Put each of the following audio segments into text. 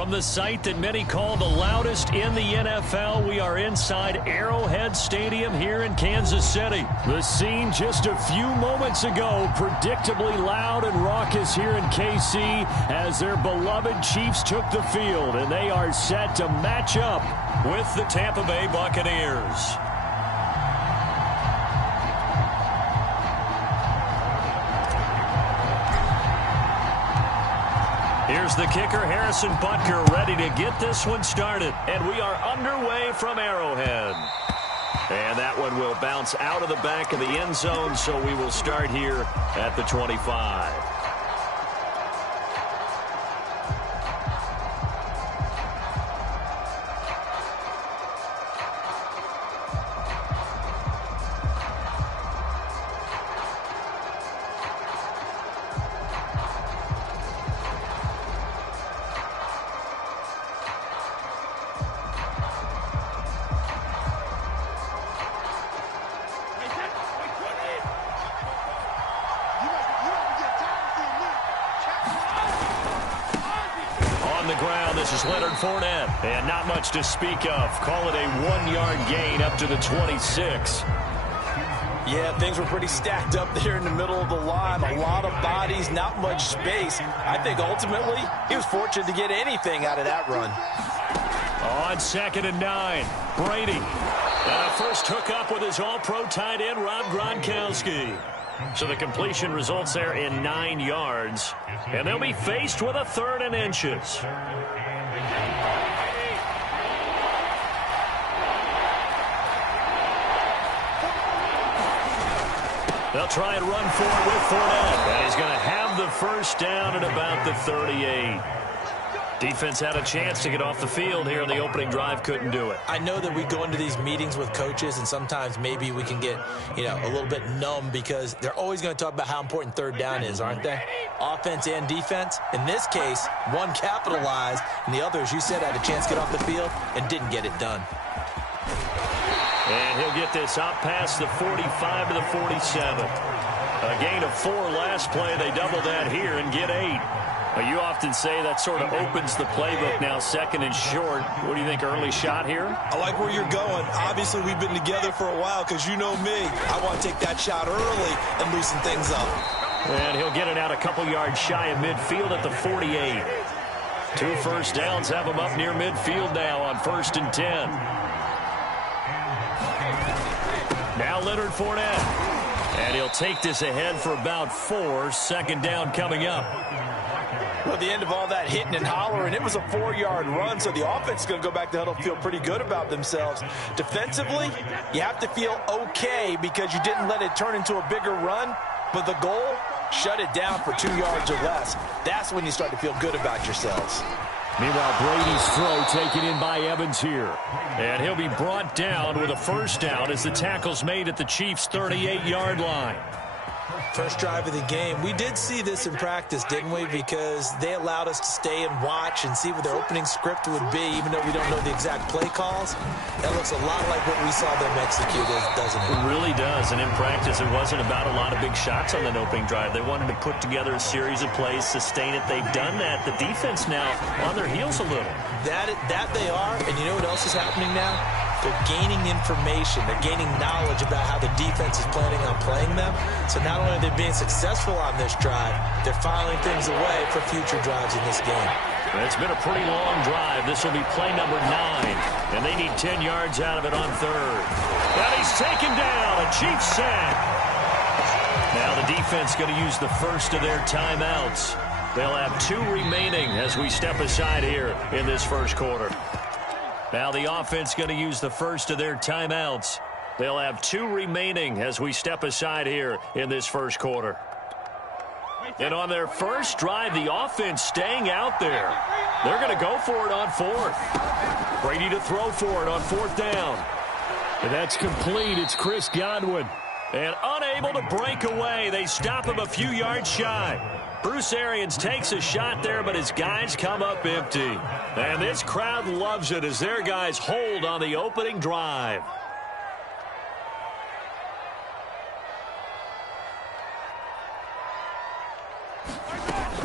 From the site that many call the loudest in the NFL, we are inside Arrowhead Stadium here in Kansas City. The scene just a few moments ago, predictably loud and raucous here in KC as their beloved Chiefs took the field, and they are set to match up with the Tampa Bay Buccaneers. Here's the kicker, Harrison Butker, ready to get this one started. And we are underway from Arrowhead. And that one will bounce out of the back of the end zone, so we will start here at the 25. And not much to speak of. Call it a 1-yard gain up to the 26. Yeah, things were pretty stacked up there in the middle of the line. A lot of bodies, not much space. I think ultimately he was fortunate to get anything out of that run. On 2nd and 9, Brady. And a first hookup with his all-pro tight end, Rob Gronkowski. So the completion results there in 9 yards. And they'll be faced with a 3rd and inches. They'll try and run for it with Fournette. And he's going to have the first down at about the 38. Defense had a chance to get off the field here in the opening drive, couldn't do it. I know that we go into these meetings with coaches, and sometimes maybe we can get, a little bit numb because they're always going to talk about how important 3rd down is, aren't they? Offense and defense. In this case, one capitalized, and the other, as you said, had a chance to get off the field and didn't get it done. And he'll get this out past the 45 to the 47. A gain of 4 last play. They double that here and get 8. You often say that sort of opens the playbook now, 2nd and short. What do you think, early shot here? I like where you're going. Obviously, we've been together for a while because you know me. I want to take that shot early and loosen things up. And he'll get it out a couple yards shy of midfield at the 48. 2 first downs have him up near midfield now on 1st and 10. Now Leonard Fournette. And he'll take this ahead for about 4. 2nd down coming up. Well, at the end of all that hitting and hollering, it was a 4-yard run, so the offense is going to go back to huddle, feel pretty good about themselves. Defensively, you have to feel okay because you didn't let it turn into a bigger run, but the goal, shut it down for 2 yards or less. That's when you start to feel good about yourselves. Meanwhile, Brady's throw taken in by Evans here. And he'll be brought down with a first down as the tackle's made at the Chiefs' 38-yard line. First drive of the game. We did see this in practice, didn't we? Because they allowed us to stay and watch and see what their opening script would be, even though we don't know the exact play calls. That looks a lot like what we saw them execute, doesn't it? It really does. And in practice, it wasn't about a lot of big shots on that opening drive. They wanted to put together a series of plays, sustain it. They've done that. The defense now on their heels a little. That they are. And you know what else is happening now? They're gaining information. They're gaining knowledge about how the defense is planning on playing them. So not only are they being successful on this drive, they're filing things away for future drives in this game. It's been a pretty long drive. This will be play number 9. And they need 10 yards out of it on 3rd. And he's taken down. A Chiefs sack. Now the defense going to use the first of their timeouts. They'll have 2 remaining as we step aside here in this first quarter. Now the offense going to use the first of their timeouts. They'll have 2 remaining as we step aside here in this first quarter. And on their first drive, the offense staying out there. They're going to go for it on 4th. Brady to throw for it on 4th down. And that's complete. It's Chris Godwin. And unable to break away. They stop him a few yards shy. Bruce Arians takes a shot there, but his guys come up empty. And this crowd loves it as their guys hold on the opening drive.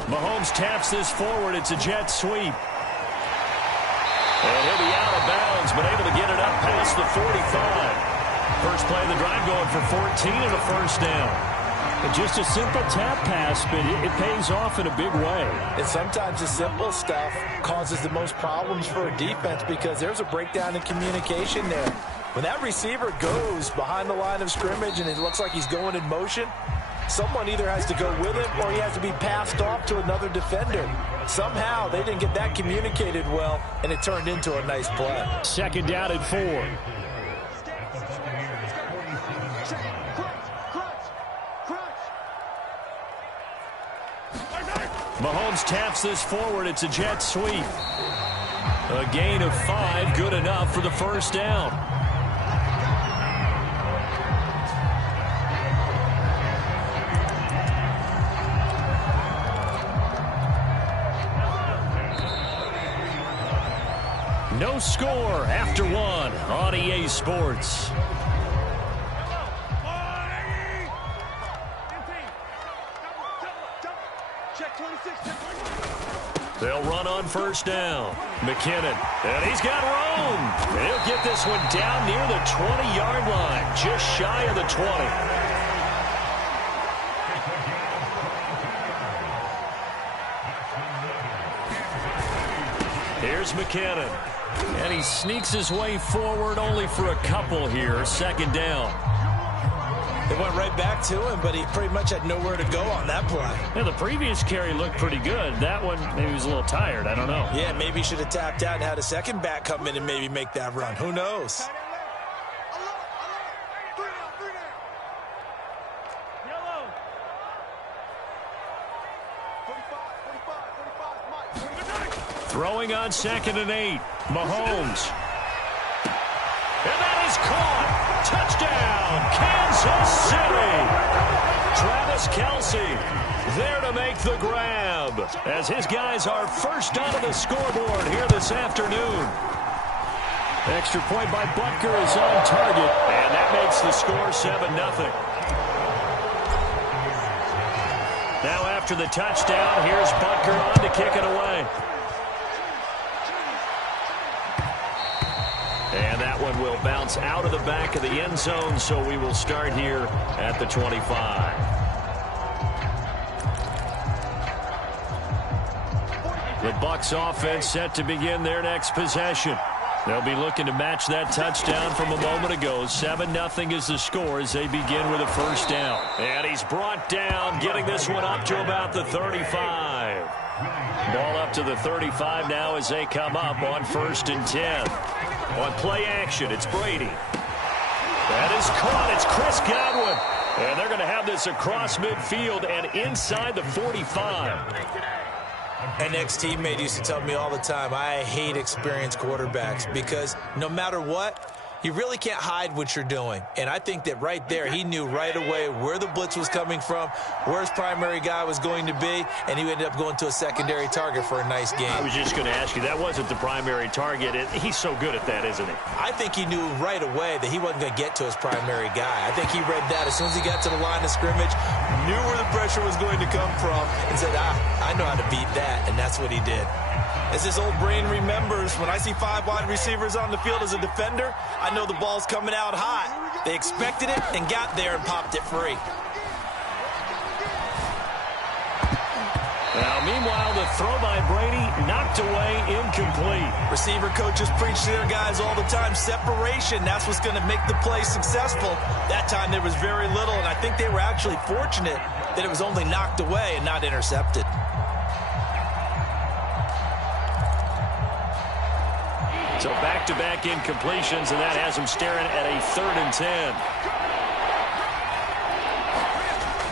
Mahomes taps this forward. It's a jet sweep. And he'll be out of bounds, but able to get it up past the 45. First play of the drive going for 14 and a first down. Just a simple tap pass, but it pays off in a big way. And sometimes the simple stuff causes the most problems for a defense because there's a breakdown in communication there. When that receiver goes behind the line of scrimmage and it looks like he's going in motion, someone either has to go with him or he has to be passed off to another defender. Somehow they didn't get that communicated well, and it turned into a nice play. Second down and 4. Mahomes taps this forward. It's a jet sweep. A gain of 5, good enough for the first down. No score after 1 on EA Sports. They'll run on first down. McKinnon, and he's got room. And he'll get this one down near the 20-yard line, just shy of the 20. Here's McKinnon, and he sneaks his way forward only for a couple here. Second down. They went right back to him, but he pretty much had nowhere to go on that play. Yeah, the previous carry looked pretty good. That one, maybe he was a little tired. I don't know. Yeah, maybe he should have tapped out and had a second back come in and maybe make that run. Who knows? Throwing on 2nd and 8. Mahomes. And that is caught. Touchdown, Kansas City. Travis Kelce there to make the grab as his guys are first onto the scoreboard here this afternoon. Extra point by Butker is on target, and that makes the score 7-0. Now after the touchdown, here's Butker on to kick it away. And that one will bounce out of the back of the end zone, so we will start here at the 25. The Bucs offense set to begin their next possession. They'll be looking to match that touchdown from a moment ago. 7-0 is the score as they begin with a first down. And he's brought down, getting this one up to about the 35. Ball up to the 35 now as they come up on 1st and 10. On play action, it's Brady. That is caught. It's Chris Godwin. And they're going to have this across midfield and inside the 45. An ex-teammate used to tell me all the time, I hate experienced quarterbacks because no matter what, you really can't hide what you're doing. And I think that right there, he knew right away where the blitz was coming from, where his primary guy was going to be, and he ended up going to a secondary target for a nice game. I was just going to ask you, that wasn't the primary target. He's so good at that, isn't he? I think he knew right away that he wasn't going to get to his primary guy. I think he read that as soon as he got to the line of scrimmage, knew where the pressure was going to come from, and said, I know how to beat that, and that's what he did. As his old brain remembers, when I see 5 wide receivers on the field as a defender, I know the ball's coming out hot. They expected it and got there and popped it free. Now, meanwhile, the throw by Brady knocked away, incomplete. Receiver coaches preach to their guys all the time, separation, that's what's going to make the play successful. That time there was very little, and I think they were actually fortunate that it was only knocked away and not intercepted. So back-to-back incompletions, and that has him staring at a 3rd and 10.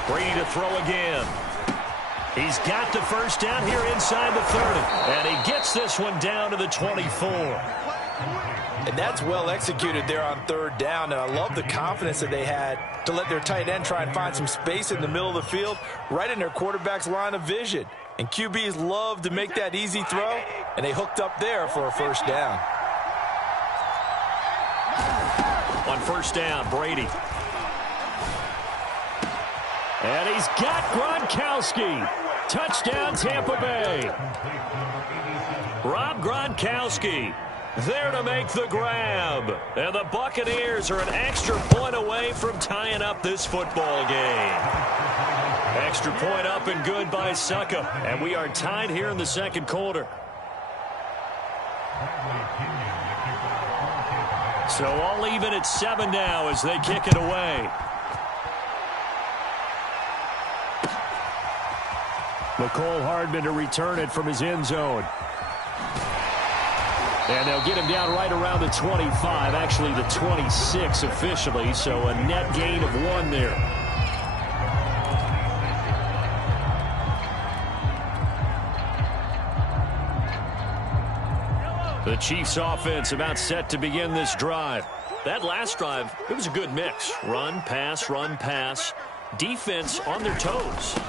Brady to throw again. He's got the first down here inside the 30. And he gets this one down to the 24. And that's well executed there on 3rd down. And I love the confidence that they had to let their tight end try and find some space in the middle of the field, right in their quarterback's line of vision. And QBs love to make that easy throw, and they hooked up there for a first down. On first down, Brady. And he's got Gronkowski. Touchdown, Tampa Bay. Rob Gronkowski There to make the grab. And the Buccaneers are an extra point away from tying up this football game. Extra point up and good by Succa. And we are tied here in the second quarter. So all even at 7 now as they kick it away. McCole Hardman to return it from his end zone. And they'll get him down right around the 25, actually the 26 officially, so a net gain of 1 there. The Chiefs offense about set to begin this drive. That last drive, it was a good mix. Run, pass, defense on their toes.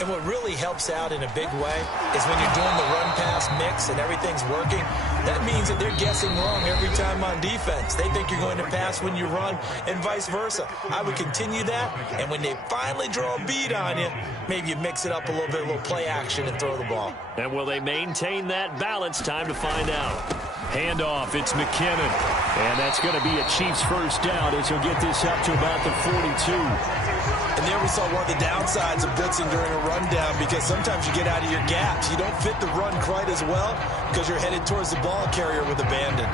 And what really helps out in a big way is when you're doing the run-pass mix and everything's working, that means that they're guessing wrong every time on defense. They think you're going to pass when you run and vice versa. I would continue that, and when they finally draw a bead on you, maybe you mix it up a little bit, a little play action and throw the ball. And will they maintain that balance? Time to find out. Handoff, it's McKinnon. And that's going to be a Chiefs first down as he'll get this up to about the 42. And there we saw one of the downsides of blitzing during a rundown, because sometimes you get out of your gaps. You don't fit the run quite as well because you're headed towards the ball carrier with abandon.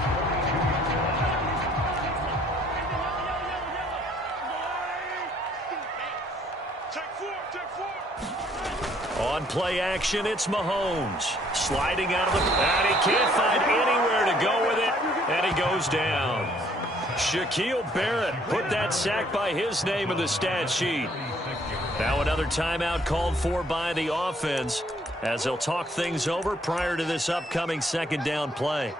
On play action, it's Mahomes. Sliding out of the... And he can't find anywhere to go with it, and he goes down. Shaquille Barrett put that sack by his name in the stat sheet. Now another timeout called for by the offense as they'll talk things over prior to this upcoming second down play.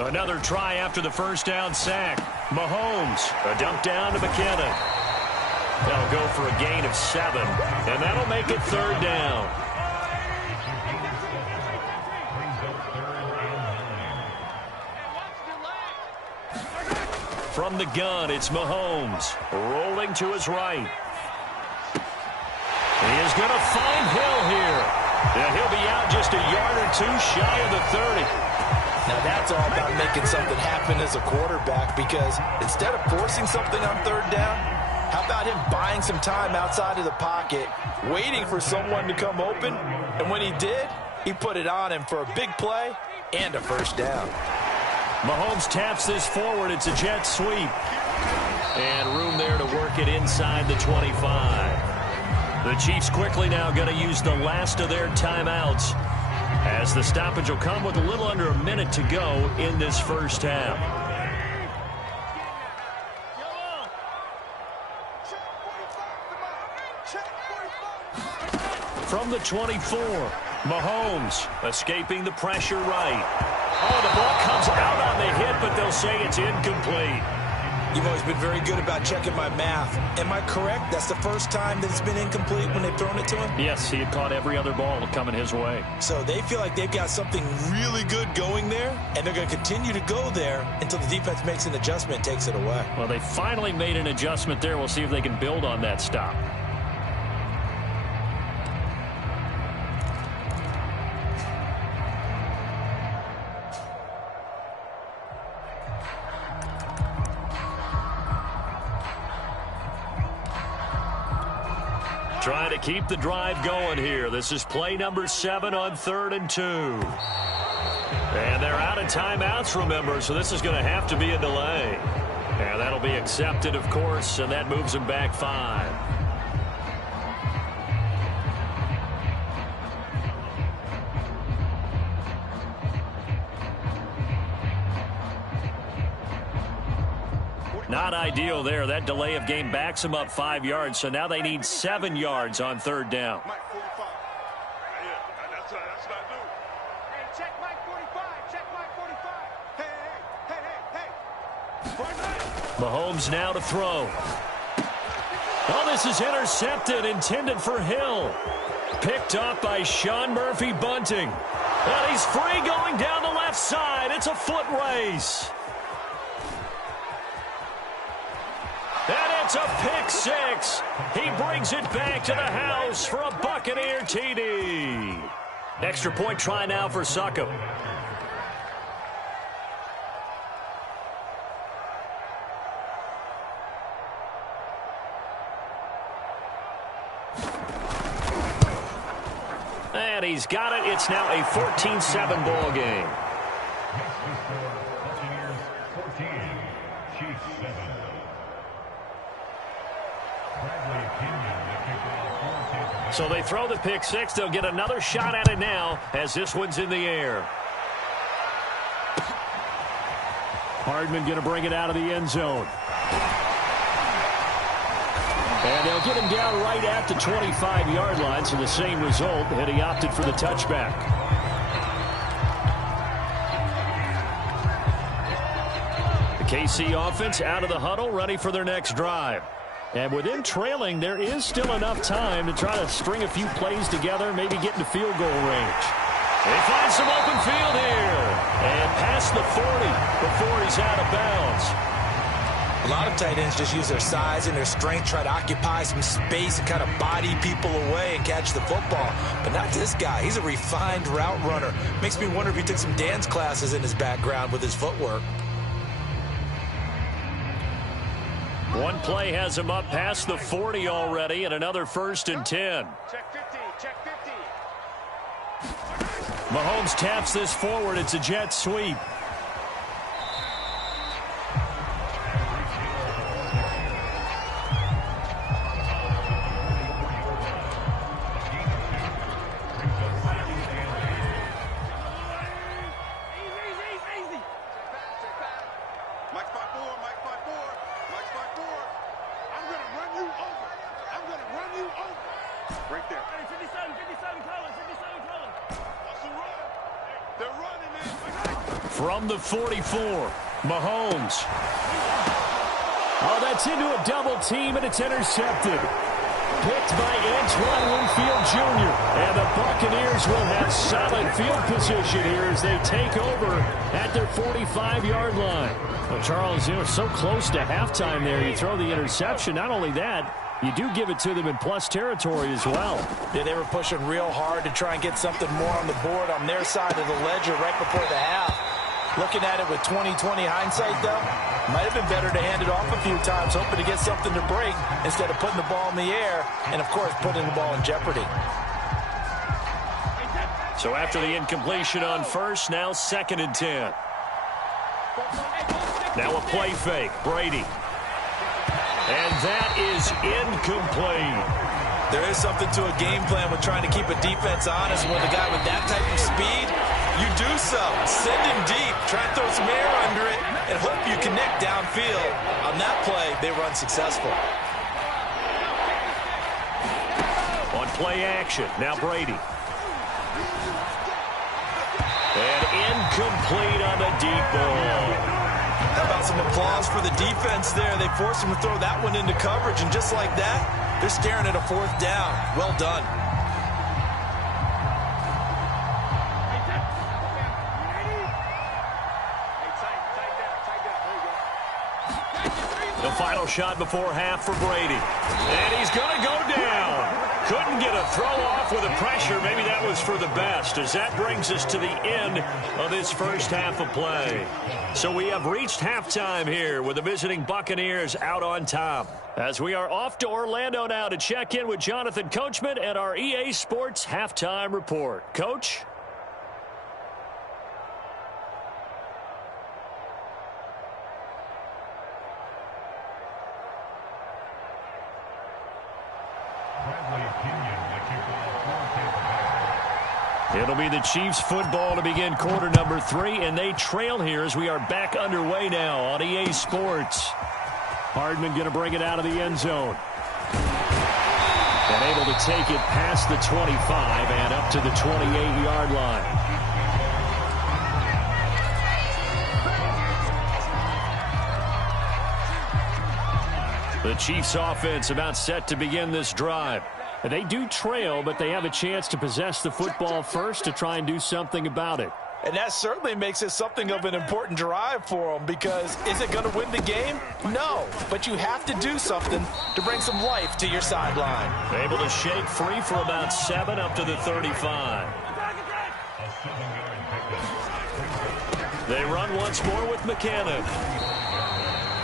Another try after the first down sack. Mahomes, a dump down to McKinnon. They'll go for a gain of 7, and that'll make it third down. From the gun, it's Mahomes, rolling to his right. He is going to find Hill here. And he'll be out just a yard or 2 shy of the 30. Now that's all about making something happen as a quarterback, because instead of forcing something on third down, how about him buying some time outside of the pocket, waiting for someone to come open, and when he did, he put it on him for a big play and a first down. Mahomes taps this forward. It's a jet sweep. And room there to work it inside the 25. The Chiefs quickly now going to use the last of their timeouts, as the stoppage will come with a little under a minute to go in this first half. From the 24, Mahomes escaping the pressure right. Oh, the ball comes out on the hit, but they'll say it's incomplete. You've always been very good about checking my math. Am I correct? That's the first time that it's been incomplete when they've thrown it to him? Yes, he had caught every other ball coming his way. So they feel like they've got something really good going there, and they're going to continue to go there until the defense makes an adjustment and takes it away. Well, they finally made an adjustment there. We'll see if they can build on that stop. Trying to keep the drive going here. This is play number 7 on 3rd and 2. And they're out of timeouts, remember, so this is going to have to be a delay. And that'll be accepted, of course, and that moves them back 5. Not ideal there. That delay of game backs them up 5 yards, so now they need 7 yards on third down. Mahomes now to throw. Oh, this is intercepted, intended for Hill. Picked up by Sean Murphy-Bunting. And he's free going down the left side. It's a foot race. And it's a pick six. He brings it back to the house for a Buccaneer TD. Extra point try now for Succop. And he's got it. It's now a 14-7 ball game. So they throw the pick six. They'll get another shot at it now as this one's in the air. Hardman going to bring it out of the end zone. And they'll get him down right at the 25-yard line, so the same result, and he opted for the touchback. The KC offense out of the huddle, ready for their next drive. And with them trailing, there is still enough time to try to string a few plays together, maybe get into field goal range. They find some open field here. And past the 40 before he's out of bounds. A lot of tight ends just use their size and their strength, try to occupy some space and kind of body people away and catch the football. But not this guy. He's a refined route runner. Makes me wonder if he took some dance classes in his background with his footwork. One play has him up past the 40 already, and another 1st and 10. Check 50, check 50. Mahomes taps this forward. It's a jet sweep. From the 44, Mahomes. Oh, that's into a double team, and it's intercepted. Picked by Antoine Winfield Jr. And the Buccaneers will have solid field position here as they take over at their 45-yard line. Well, Charles, you know, so close to halftime there. You throw the interception. Not only that, you do give it to them in plus territory as well. Yeah, they were pushing real hard to try and get something more on the board on their side of the ledger right before the half. Looking at it with 20/20 hindsight, though, might have been better to hand it off a few times, hoping to get something to break instead of putting the ball in the air and, of course, putting the ball in jeopardy. So after the incompletion on first, now 2nd and 10. Now a play fake, Brady. And that is incomplete. There is something to a game plan with trying to keep a defense honest. When a guy with that type of speed, you do so. Send him deep. Try and throw some air under it and hope you connect downfield. On that play, they were unsuccessful. On play action, now Brady. And incomplete on the deep ball. How about some applause for the defense there? They forced him to throw that one into coverage, and just like that, they're staring at a 4th down. Well done. The final shot before half for Brady. And he's going to go down. Couldn't get a throw off with the pressure. Maybe that was for the best, as that brings us to the end of this first half of play. So we have reached halftime here with the visiting Buccaneers out on top. As we are off to Orlando now to check in with Jonathan Coachman and our EA Sports Halftime Report. Coach? It'll be the Chiefs football to begin quarter number 3, and they trail here as we are back underway now on EA Sports. Hardman going to bring it out of the end zone. And able to take it past the 25 and up to the 28-yard line. The Chiefs offense about set to begin this drive. They do trail, but they have a chance to possess the football first to try and do something about it. And that certainly makes it something of an important drive for them, because is it going to win the game? No, but you have to do something to bring some life to your sideline. Able to shake free for about 7 up to the 35. They run once more with McKinnon.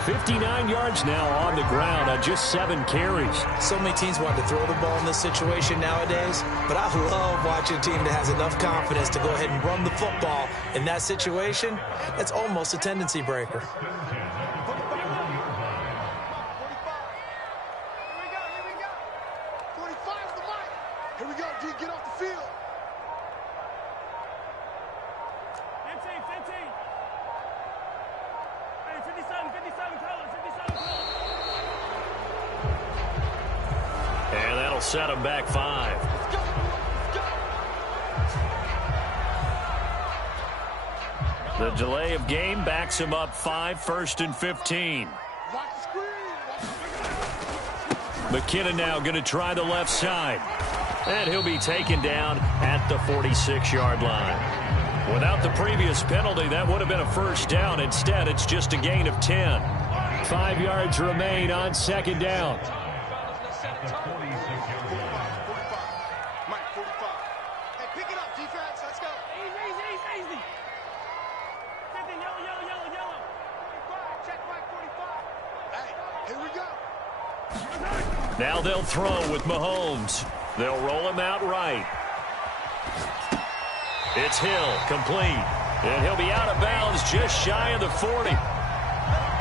59 yards now on the ground on just 7 carries. So many teams want to throw the ball in this situation nowadays, but I love watching a team that has enough confidence to go ahead and run the football in that situation. That's almost a tendency breaker. Here we go. 45 with the mic. Here we go, D, get off the field. 15. Hey, 57 colors, 57 colors. And that'll set them back 5. The delay of game backs him up 5, 1st and 15. McKinnon now going to try the left side. And he'll be taken down at the 46-yard line. Without the previous penalty, that would have been a first down. Instead, it's just a gain of 10. 5 yards remain on 2nd down. Mike, 45. Hey, pick it up, defense. Let's go. Easy. 50, yellow. 45. Check Mike, 45. Hey, here we go. Now they'll throw with Mahomes. They'll roll him out right. It's Hill, complete. And he'll be out of bounds just shy of the 40.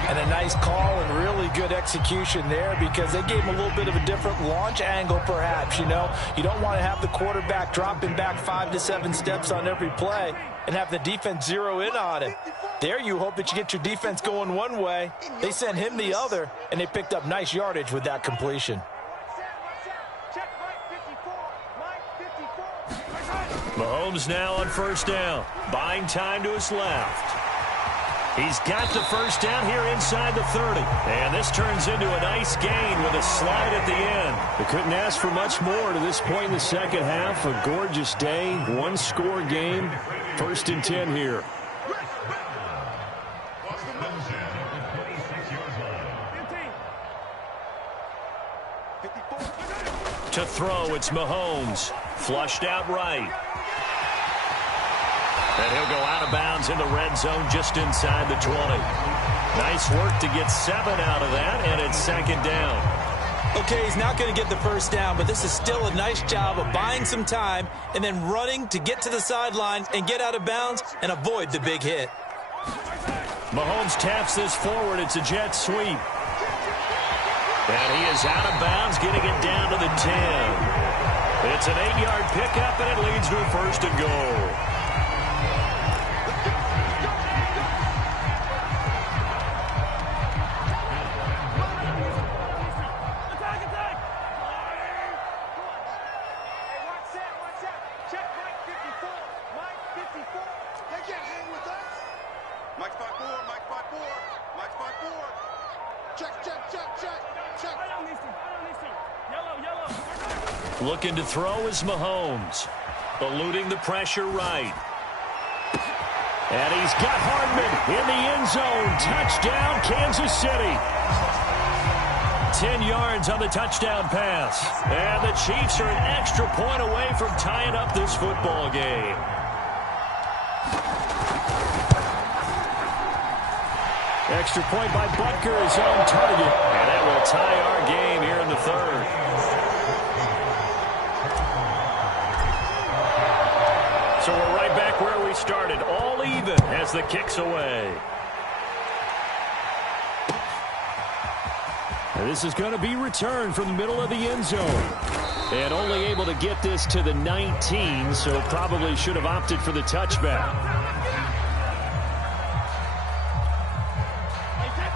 And a nice call and really good execution there, because they gave him a little bit of a different launch angle perhaps. You know, you don't want to have the quarterback dropping back 5 to 7 steps on every play and have the defense zero in on him. There you hope that you get your defense going one way. They sent him the other, and they picked up nice yardage with that completion. Check Mike, 54. Mike, 54. Mahomes now on 1st down. Buying time to his left. He's got the first down here inside the 30. And this turns into a nice gain with a slide at the end. They couldn't ask for much more to this point in the second half. A gorgeous day, 1-score game. 1st and 10 here. To throw, it's Mahomes. Flushed out right. And he'll go out of bounds in the red zone just inside the 20. Nice work to get 7 out of that, and it's 2nd down. Okay, he's not going to get the first down, but this is still a nice job of buying some time and then running to get to the sideline and get out of bounds and avoid the big hit. Mahomes taps this forward. It's a jet sweep. And he is out of bounds, getting it down to the 10. It's an 8-yard pickup, and it leads to a 1st and goal. Looking to throw is Mahomes. Eluding the pressure right. And he's got Hardman in the end zone. Touchdown, Kansas City. 10 yards on the touchdown pass. And the Chiefs are an extra point away from tying up this football game. Extra point by Butker is on target. And that will tie our game here in the 3rd. So we're right back where we started, all even as the kick's away. And this is going to be returned from the middle of the end zone. And only able to get this to the 19, so probably should have opted for the touchback.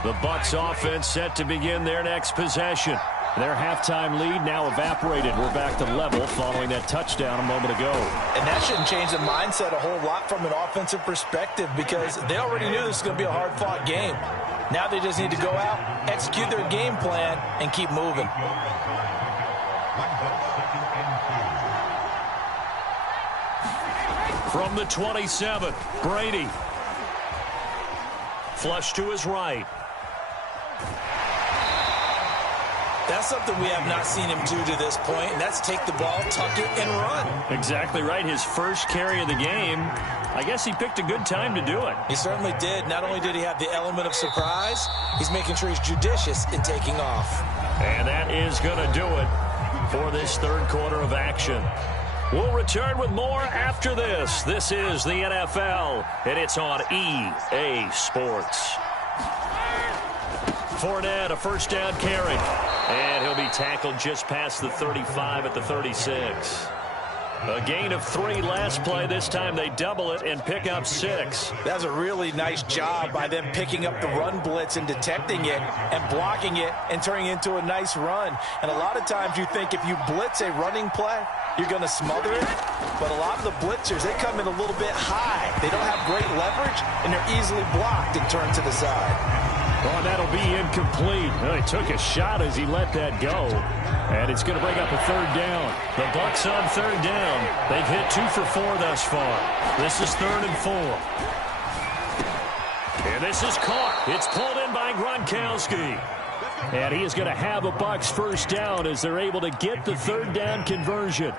The Bucs offense set to begin their next possession. Their halftime lead now evaporated. We're back to level following that touchdown a moment ago. And that shouldn't change the mindset a whole lot from an offensive perspective because they already knew this was going to be a hard-fought game. Now they just need to go out, execute their game plan, and keep moving. From the 27, Brady. Flush to his right. That's something we have not seen him do to this point, and that's take the ball, tuck it, and run. Exactly right. His first carry of the game. I guess he picked a good time to do it. He certainly did. Not only did he have the element of surprise, he's making sure he's judicious in taking off. And that is going to do it for this third quarter of action. We'll return with more after this. This is the NFL, and it's on EA Sports. Fournette, a first down carry. And he'll be tackled just past the 35 at the 36. A gain of 3 last play. This time they double it and pick up 6. That's a really nice job by them picking up the run blitz and detecting it and blocking it and turning it into a nice run. And a lot of times you think if you blitz a running play, you're going to smother it. But a lot of the blitzers, they come in a little bit high. They don't have great leverage, and they're easily blocked and turned to the side. Oh, that'll be incomplete. Well, he took a shot as he let that go. And it's going to bring up a third down. The Bucs on third down. They've hit 2 for 4 thus far. This is 3rd and 4. And this is caught. It's pulled in by Gronkowski. And he is going to have a Bucs first down as they're able to get the third down conversion.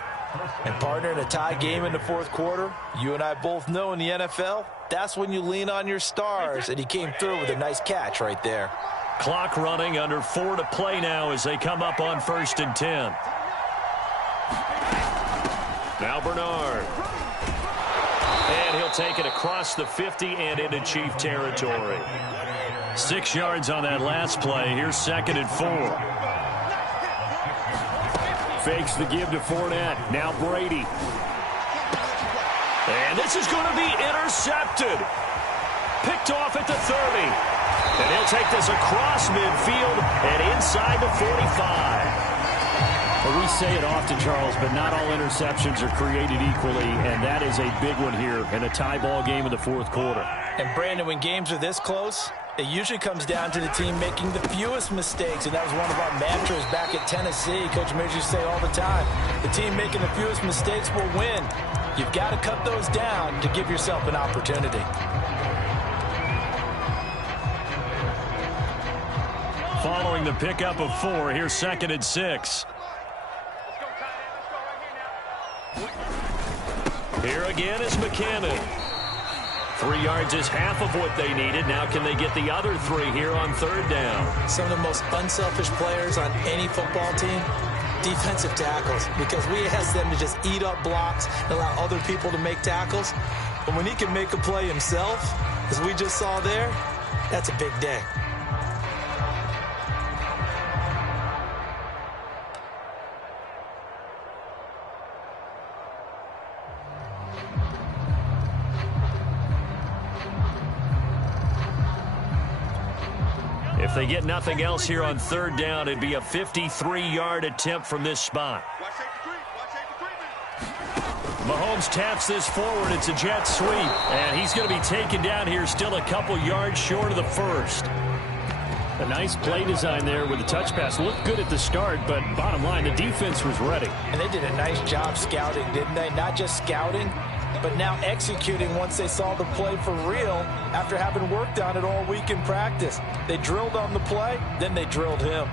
And partner, in a tie game in the fourth quarter, you and I both know in the NFL, that's when you lean on your stars, and he came through with a nice catch right there. Clock running, under 4 to play now as they come up on 1st and 10. Now Bernard. And he'll take it across the 50 and into Chief territory. 6 yards on that last play. Here's 2nd and 4. Fakes the give to Fournette. Now Brady. And this is going to be intercepted. Picked off at the 30. And he'll take this across midfield and inside the 45. Well, we say it often, Charles, but not all interceptions are created equally, and that is a big one here in a tie ball game in the fourth quarter. And, Brandon, when games are this close, it usually comes down to the team making the fewest mistakes, and that was one of our mantras back at Tennessee. Coach Major used to say all the time, the team making the fewest mistakes will win. You've got to cut those down to give yourself an opportunity. Following the pickup of 4, here's 2nd and 6. Here again is McKinnon. 3 yards is half of what they needed. Now can they get the other 3 here on 3rd down? Some of the most unselfish players on any football team, defensive tackles, because we ask them to just eat up blocks and allow other people to make tackles. But when he can make a play himself, as we just saw there, that's a big day. If they get nothing else here on 3rd down, it'd be a 53-yard attempt from this spot. Mahomes taps this forward. It's a jet sweep, and he's going to be taken down here still a couple yards short of the first. A nice play design there with the touch pass. Looked good at the start, but bottom line, the defense was ready. And they did a nice job scouting, didn't they? Not just scouting, but now executing once they saw the play for real after having worked on it all week in practice. They drilled on the play, then they drilled him.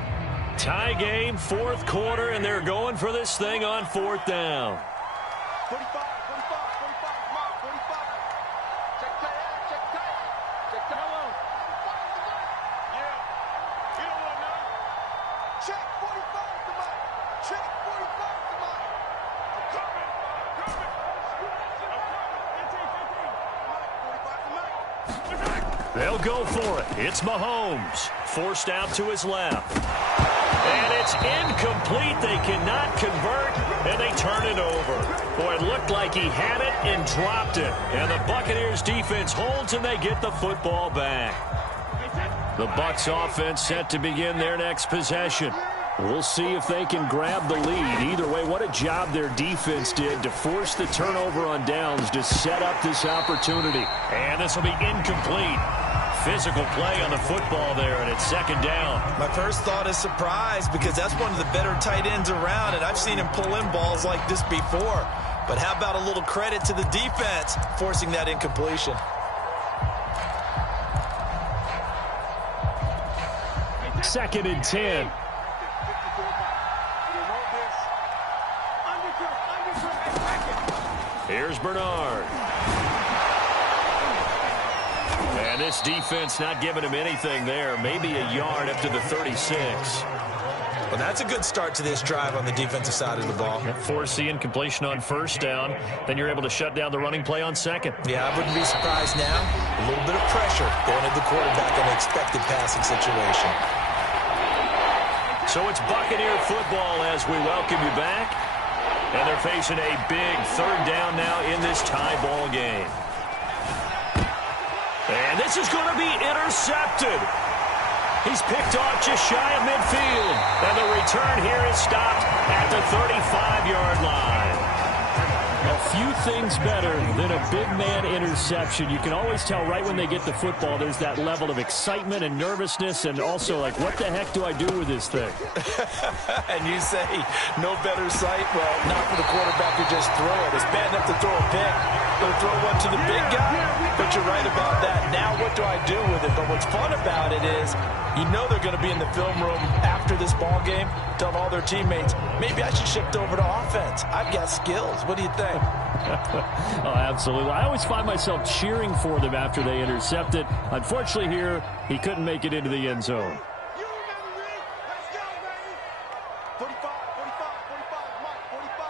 Tie game, fourth quarter, and they're going for this thing on 4th down. 45, 45, 45, come on, 45. Check tight, check tight. Check tight. Hello. Yeah. You don't want none. Check 45, come on. Check 45, come on. I'm coming. I'm coming. They'll go for it. It's Mahomes. Forced out to his left. And it's incomplete. They cannot convert, and they turn it over. Boy, it looked like he had it and dropped it. And the Buccaneers defense holds, and they get the football back. The Bucs offense set to begin their next possession. We'll see if they can grab the lead. Either way, what a job their defense did to force the turnover on downs to set up this opportunity. And this will be incomplete. Physical play on the football there, and it's second down. My first thought is surprise, because that's one of the better tight ends around, and I've seen him pull in balls like this before. But how about a little credit to the defense forcing that incompletion? Second and 10. Here's Bernard. And this defense not giving him anything there. Maybe a yard up to the 36. Well, that's a good start to this drive on the defensive side of the ball. Force the incompletion on first down. Then you're able to shut down the running play on second. Yeah, I wouldn't be surprised now. A little bit of pressure going at the quarterback in an expected passing situation. So it's Buccaneer football as we welcome you back. And they're facing a big third down now in this tie ball game. And this is going to be intercepted. He's picked off just shy of midfield. And the return here is stopped at the 35-yard line. A few things better than a big man interception. You can always tell right when they get the football, there's that level of excitement and nervousness, and also like, what the heck do I do with this thing? And you say no better sight? Well, not for the quarterback to just throw it. It's bad enough to throw a pick. They'll throw one to the big guy. But you're right about that. Now what do I do with it? But what's fun about it is you know they're going to be in the film room after this ball game telling all their teammates, maybe I should shift over to offense. I've got skills. What do you think? Oh, absolutely. I always find myself cheering for them after they intercept it. Unfortunately here, he couldn't make it into the end zone. You remember me? Let's go, baby. 45, 45, 45, Mike, 45.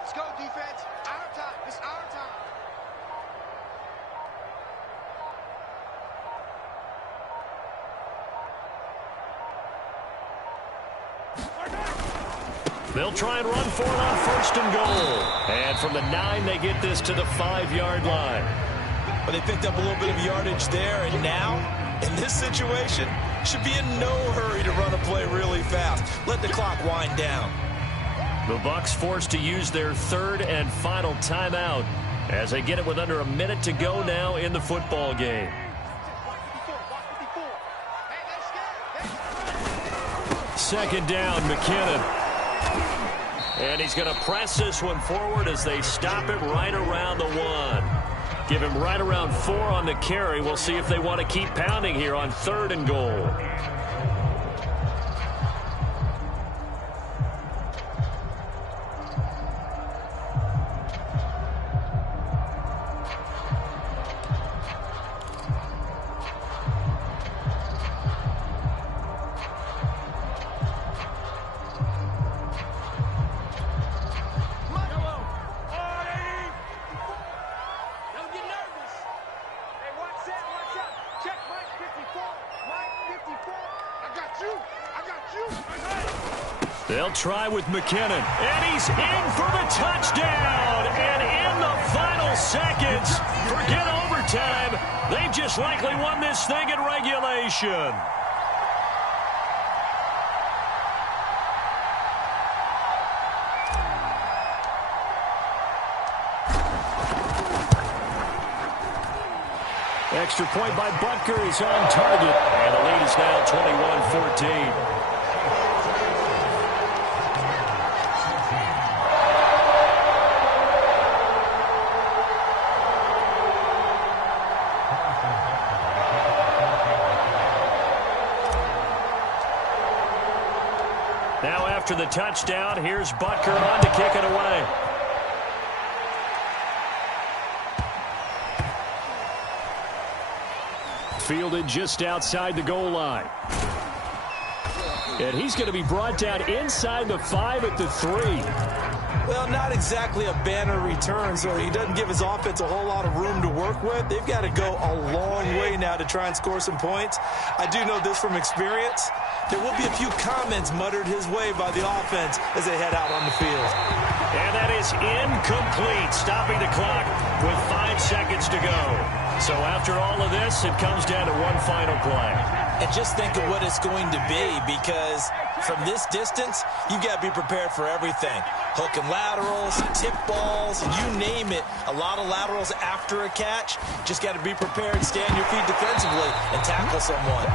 Let's go, defense. Our time. It's our time. They'll try and run for it on first and goal. And from the 9, they get this to the 5-yard line. But they picked up a little bit of yardage there, and now, in this situation, should be in no hurry to run a play really fast. Let the clock wind down. The Bucs forced to use their third and final timeout as they get it with under a minute to go now in the football game. Second down, McKinnon. And he's going to press this one forward as they stop it right around the 1. Give him right around 4 on the carry. We'll see if they want to keep pounding here on third and goal. They'll try with McKinnon, and he's in for the touchdown. And in the final seconds, forget overtime, they've just likely won this thing in regulation. Extra point by Butker is on target. And the lead is now 21-14. Now after the touchdown, here's Butker on to kick it away. Fielded just outside the goal line. And he's going to be brought down inside the 5 at the 3. Well, not exactly a banner return, so he doesn't give his offense a whole lot of room to work with. They've got to go a long way now to try and score some points. I do know this from experience. There will be a few comments muttered his way by the offense as they head out on the field. And that is incomplete, stopping the clock with 5 seconds to go. So after all of this, it comes down to one final play. and just think of what it's going to be, because from this distance, you've got to be prepared for everything. Hook and laterals, tip balls, you name it. A lot of laterals after a catch. Just got to be prepared, stay on your feet defensively, and tackle someone.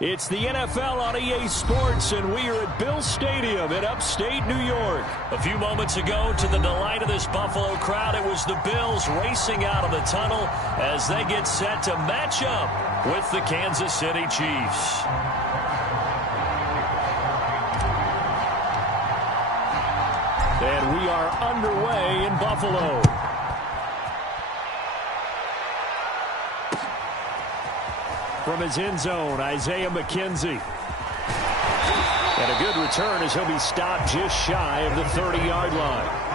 It's the NFL on EA Sports, and we are at Bill Stadium in upstate New York. A few moments ago, to the delight of this Buffalo crowd, it was the Bills racing out of the tunnel as they get set to match up with the Kansas City Chiefs. And we are underway in Buffalo. From his end zone, Isaiah McKenzie. And a good return as he'll be stopped just shy of the 30-yard line.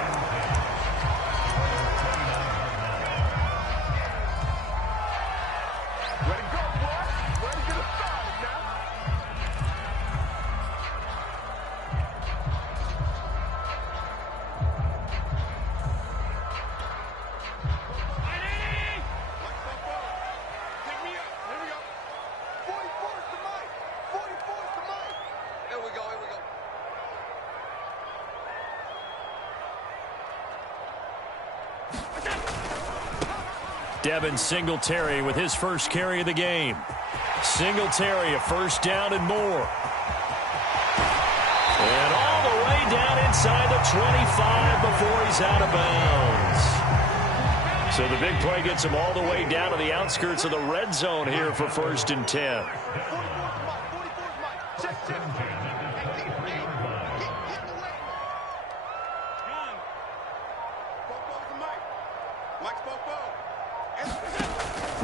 Devin Singletary with his first carry of the game. Singletary, a first down and more. And all the way down inside the 25 before he's out of bounds. So the big play gets him all the way down to the outskirts of the red zone here for 1st and 10.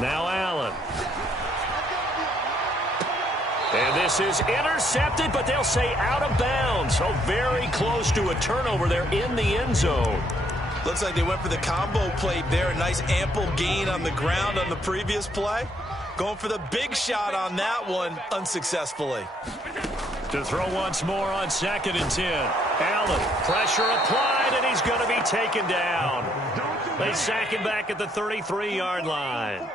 Now Allen. And this is intercepted, but they'll say out of bounds. So very close to a turnover there in the end zone. Looks like they went for the combo play there. A nice ample gain on the ground on the previous play. Going for the big shot on that one unsuccessfully. To throw once more on 2nd and 10. Allen, pressure applied, and he's going to be taken down. They sack him back at the 33-yard line.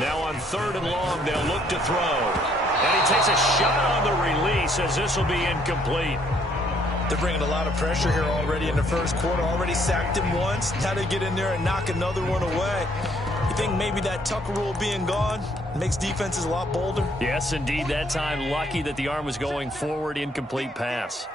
Now on 3rd and long, they'll look to throw. And he takes a shot on the release as this will be incomplete. They're bringing a lot of pressure here already in the first quarter. Already sacked him once. Now they get in there and knock another one away. You think maybe that Tucker rule being gone makes defenses a lot bolder? Yes, indeed. That time, lucky that the arm was going forward. Incomplete pass.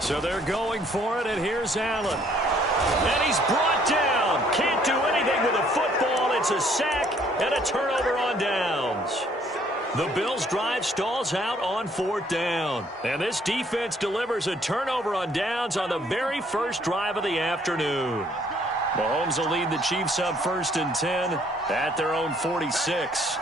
So they're going for it, and here's Allen. And he's brought down. Can't do anything with a football. It's a sack and a turnover on downs. The Bills' drive stalls out on 4th down. And this defense delivers a turnover on downs on the very first drive of the afternoon. Mahomes will lead the Chiefs up 1st and 10 at their own 46.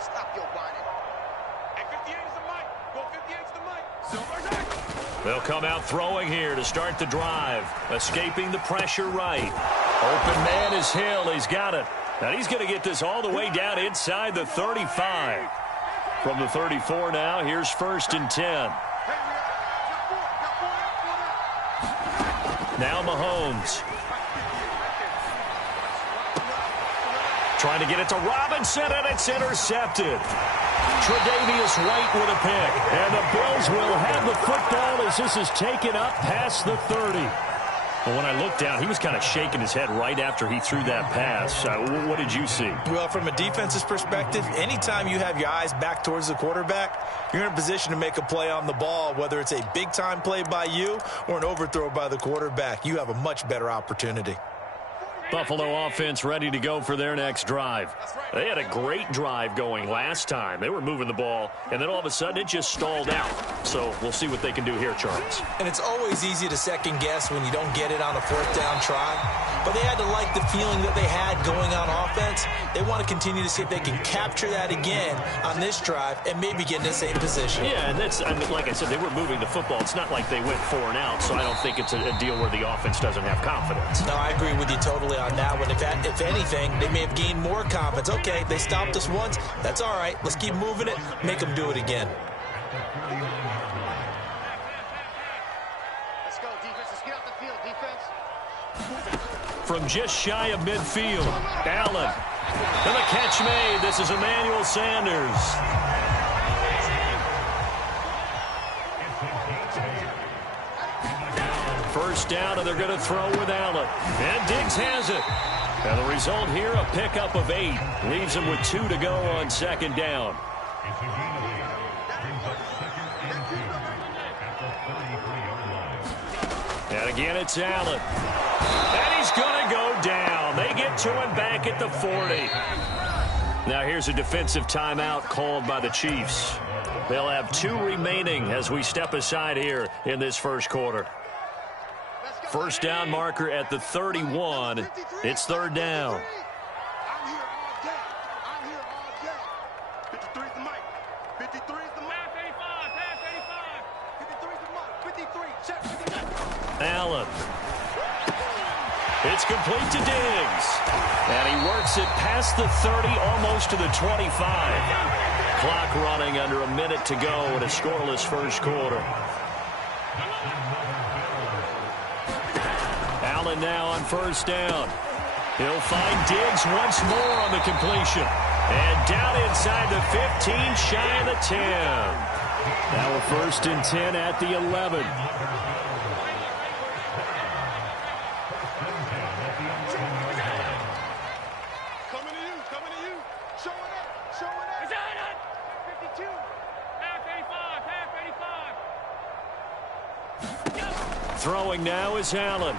Stop your whining. Hey, 58 is the mic. Go 58 is the mic. They'll come out throwing here to start the drive. Escaping the pressure right. Open man is Hill. He's got it. And he's going to get this all the way down inside the 35. From the 34 now, here's 1st and 10. Now Mahomes. Trying to get it to Robinson, and it's intercepted. Tre'Davious White with a pick. And the Bills will have the football as this is taken up past the 30. Well, when I looked down, he was kind of shaking his head right after he threw that pass. What did you see? Well, from a defense's perspective, anytime you have your eyes back towards the quarterback, you're in a position to make a play on the ball, whether it's a big-time play by you or an overthrow by the quarterback. You have a much better opportunity. Buffalo offense ready to go for their next drive. They had a great drive going last time. They were moving the ball, and then all of a sudden it just stalled out. So we'll see what they can do here, Charles. And it's always easy to second guess when you don't get it on a 4th down try. But they had to like the feeling that they had going on offense. They want to continue to see if they can capture that again on this drive and maybe get in the same position. Yeah, and that's, like I said, they were moving the football. It's not like they went 4 and out, so I don't think it's a deal where the offense doesn't have confidence. No, I agree with you totally on that one. If anything, they may have gained more confidence. Okay, they stopped us once. That's all right. Let's keep moving it. Make them do it again. Let's go, defense. Let's get off the field, defense. From just shy of midfield, Allen. And the catch made. This is Emmanuel Sanders. First down, and they're going to throw with Allen. And Diggs has it. And the result here, a pickup of 8. Leaves him with 2 to go on 2nd down. And again, it's Allen. And he's going to go down. They get to him back at the 40. Now here's a defensive timeout called by the Chiefs. They'll have 2 remaining as we step aside here in this first quarter. First down marker at the 31. It's 3rd down. I'm here all day. I'm here all day. 53 is the mic. 53 is the mic. Pass 85. 53 is the mic. 53. Check. 53. Allen. It's complete to Diggs. And he works it past the 30, almost to the 25. Clock running under a minute to go in a scoreless first quarter. Allen now on first down. He'll find Diggs once more on the completion. And down inside the 15, shy of the 10. Now a 1st and 10 at the 11. Coming to you. Showing up. Is that it? 52. Half 85. Throwing now is Allen.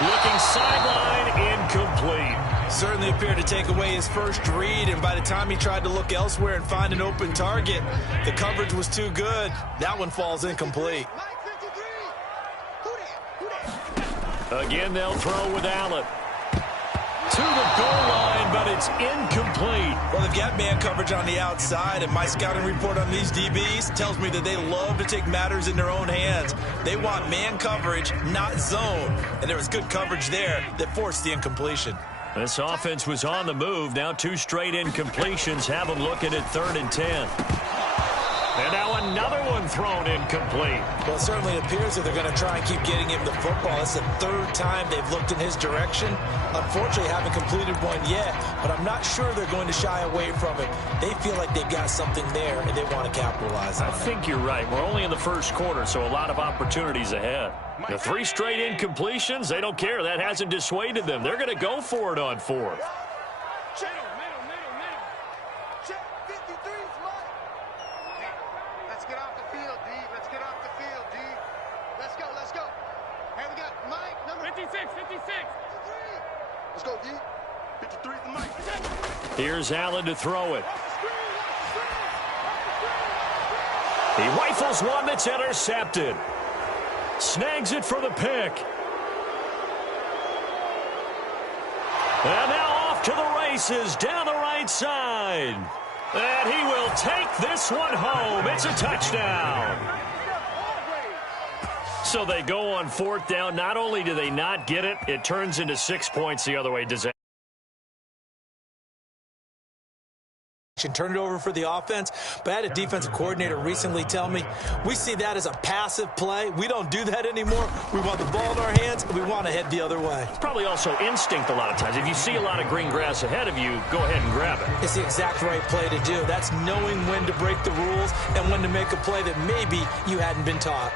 Looking sideline, incomplete. Certainly appeared to take away his first read, and by the time he tried to look elsewhere and find an open target, the coverage was too good. That one falls incomplete. Mike 53. Who that? Again, they'll throw with Allen. To the goal line, but it's incomplete. Well, they've got man coverage on the outside, and my scouting report on these DBs tells me that they love to take matters in their own hands. They want man coverage, not zone. And there was good coverage there that forced the incompletion. This offense was on the move. Now 2 straight incompletions have them looking at 3rd and 10. And now another one thrown incomplete. Well, it certainly appears that they're going to try and keep getting him the football. It's the 3rd time they've looked in his direction. Unfortunately, haven't completed one yet, but I'm not sure they're going to shy away from it. They feel like they've got something there, and they want to capitalize on it. I think you're right. We're only in the first quarter, so a lot of opportunities ahead. The 3 straight incompletions, they don't care. That hasn't dissuaded them. They're going to go for it on 4th. Check. Check. 53 is mine. Let's get off the field, D. Let's get off the field, D. Let's go. Hey, we got Mike, number 56. 53. Let's go, D. 53 is the Mike. Here's Allen to throw it. He rifles one that's intercepted. Snags it for the pick. And now off to the races down the right side. And he will take this one home. It's a touchdown. So they go on fourth down. Not only do they not get it, it turns into 6 points the other way. Turn it over for the offense. But I had a defensive coordinator recently tell me, we see that as a passive play. We don't do that anymore. We want the ball in our hands, and we want to head the other way. It's probably also instinct a lot of times. If you see a lot of green grass ahead of you, go ahead and grab it. It's the exact right play to do. That's knowing when to break the rules and when to make a play that maybe you hadn't been taught.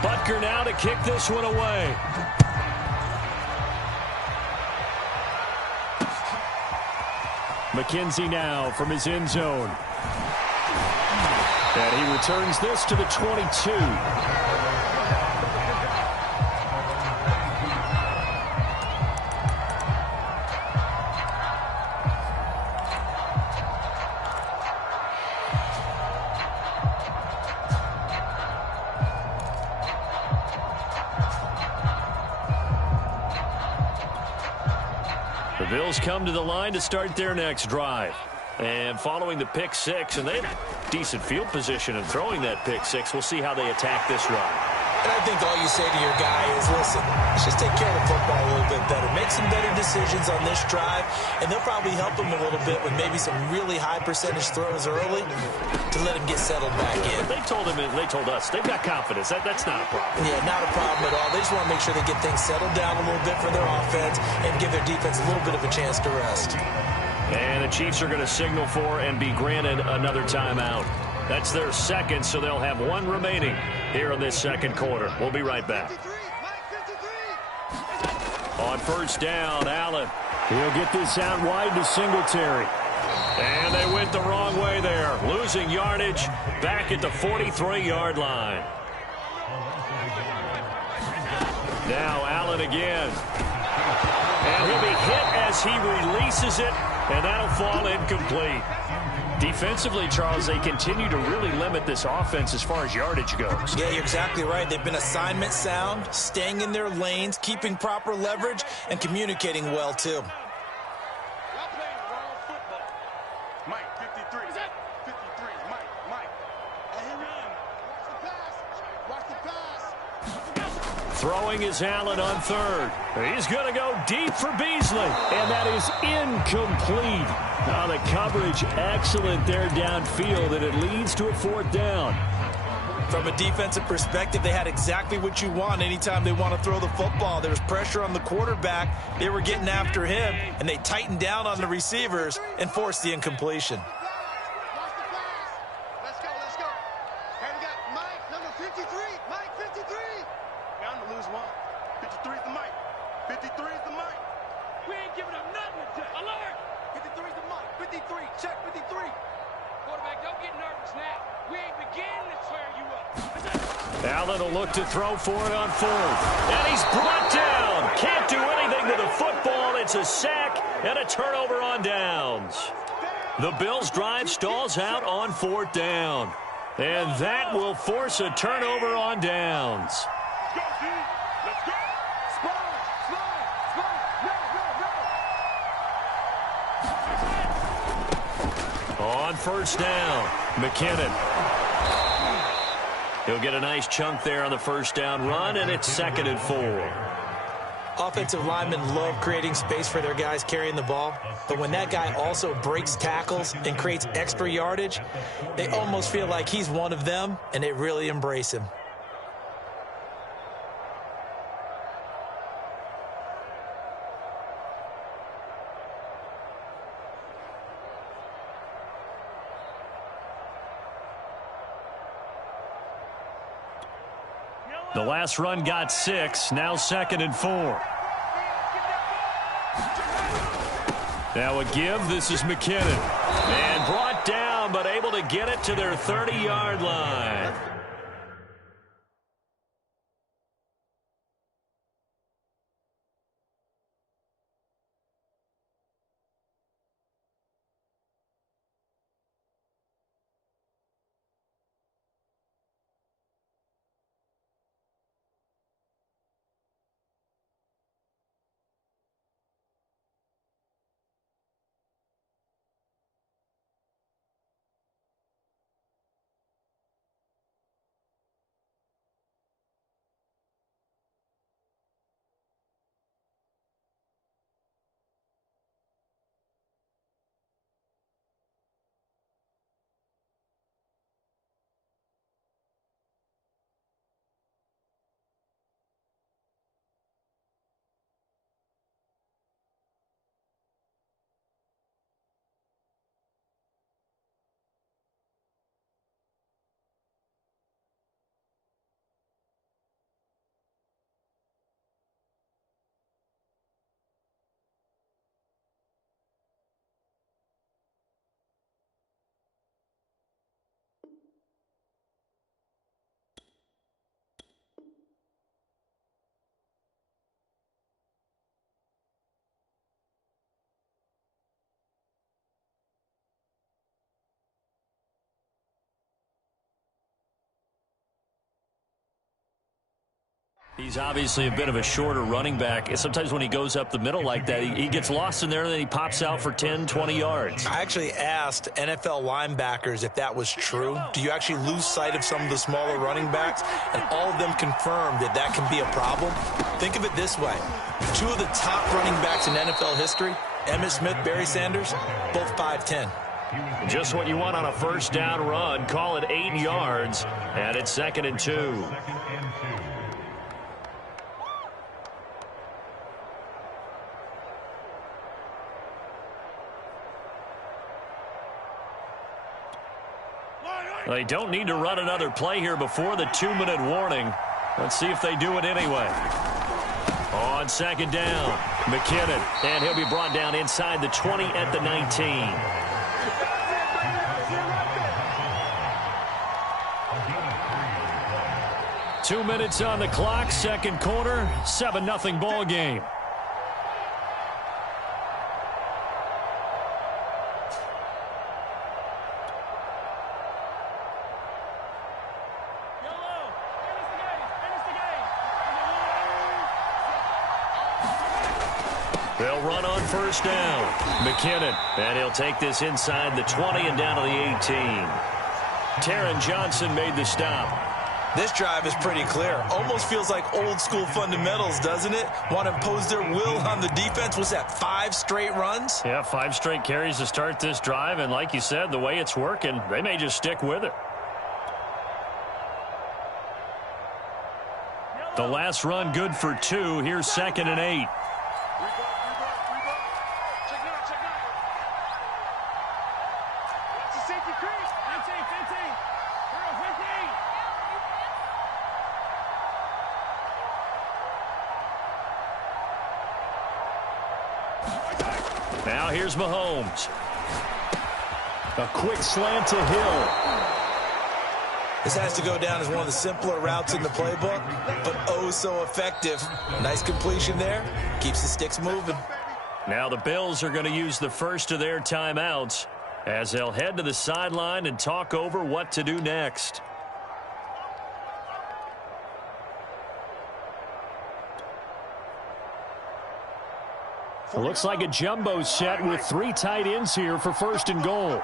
Butker now to kick this one away. McKenzie now from his end zone. And he returns this to the 22. The Bills come to the line to start their next drive. And following the pick six, and they have decent field position in throwing that pick six. We'll see how they attack this run. And I think all you say to your guy is, listen, let's just take care of the football a little bit better. Make some better decisions on this drive, and they'll probably help him a little bit with maybe some really high percentage throws early to let him get settled back in. They told him, and they told us, they've got confidence. That's not a problem. Yeah, not a problem at all. They just want to make sure they get things settled down a little bit for their offense and give their defense a little bit of a chance to rest. And the Chiefs are going to signal for and be granted another timeout. That's their second, so they'll have one remaining here in this second quarter. We'll be right back. On first down, Allen. He'll get this out wide to Singletary. And they went the wrong way there. Losing yardage back at the 43-yard line. Now Allen again. And he'll be hit as he releases it, and that'll fall incomplete. Defensively, Charles, they continue to really limit this offense as far as yardage goes. Yeah, you're exactly right. They've been assignment sound, staying in their lanes, keeping proper leverage, and communicating well, too. Y'all playing wrong football. Mike, 53. Is that 53? Mike. Hey, run. Watch the pass. Throwing is Allen on third. He's going to go deep for Beasley. And that is incomplete. Now the coverage excellent there downfield, and it leads to a fourth down. From a defensive perspective, they had exactly what you want anytime they want to throw the football. There was pressure on the quarterback. They were getting after him, and they tightened down on the receivers and forced the incompletion. Watch the pass. Let's go. Hey, we got Mike, number 53. Mike, 53. Bound to lose one. 53 is the Mike. 53 is the Mike. We ain't giving up nothing today. Alert! 53 is the Mike. 53. Check 53. Quarterback, don't get nervous now. We ain't beginning to tear you up. Allen will look to throw for it on fourth. And he's brought down. Can't do anything with the football. It's a sack and a turnover on downs. The Bills' drive stalls out on fourth down. And that will force a turnover on downs. Go, D. Let's go. Slide. On first down, McKinnon. He'll get a nice chunk there on the first down run, and it's 2nd and 4. Offensive linemen love creating space for their guys carrying the ball, but when that guy also breaks tackles and creates extra yardage, they almost feel like he's one of them, and they really embrace him. The last run got 6, now 2nd and 4. Now a give, this is McKinnon. And brought down, but able to get it to their 30-yard line. He's obviously a bit of a shorter running back. Sometimes when he goes up the middle like that, he gets lost in there, and then he pops out for 10, 20 yards. I actually asked NFL linebackers if that was true. Do you actually lose sight of some of the smaller running backs? And all of them confirmed that that can be a problem. Think of it this way. Two of the top running backs in NFL history, Emmitt Smith, Barry Sanders, both 5'10". Just what you want on a first down run. Call it 8 yards, and it's 2nd and 2. They don't need to run another play here before the 2-minute warning. Let's see if they do it anyway. On 2nd down, McKinnon, and he'll be brought down inside the 20 at the 19. Two minutes on the clock, second quarter, 7-0 ball game. They'll run on first down. McKinnon, and he'll take this inside the 20 and down to the 18. Taron Johnson made the stop. This drive is pretty clear. Almost feels like old school fundamentals, doesn't it? Want to impose their will on the defense. Was that 5 straight runs? Yeah, 5 straight carries to start this drive, and like you said, the way it's working, they may just stick with it. The last run good for 2. Here's 2nd and 8. Now here's Mahomes. A quick slant to Hill. This has to go down as one of the simpler routes in the playbook, but oh so effective. Nice completion there. Keeps the sticks moving. Now the Bills are going to use the first of their timeouts as they'll head to the sideline and talk over what to do next. It looks like a jumbo set with 3 tight ends here for 1st and goal.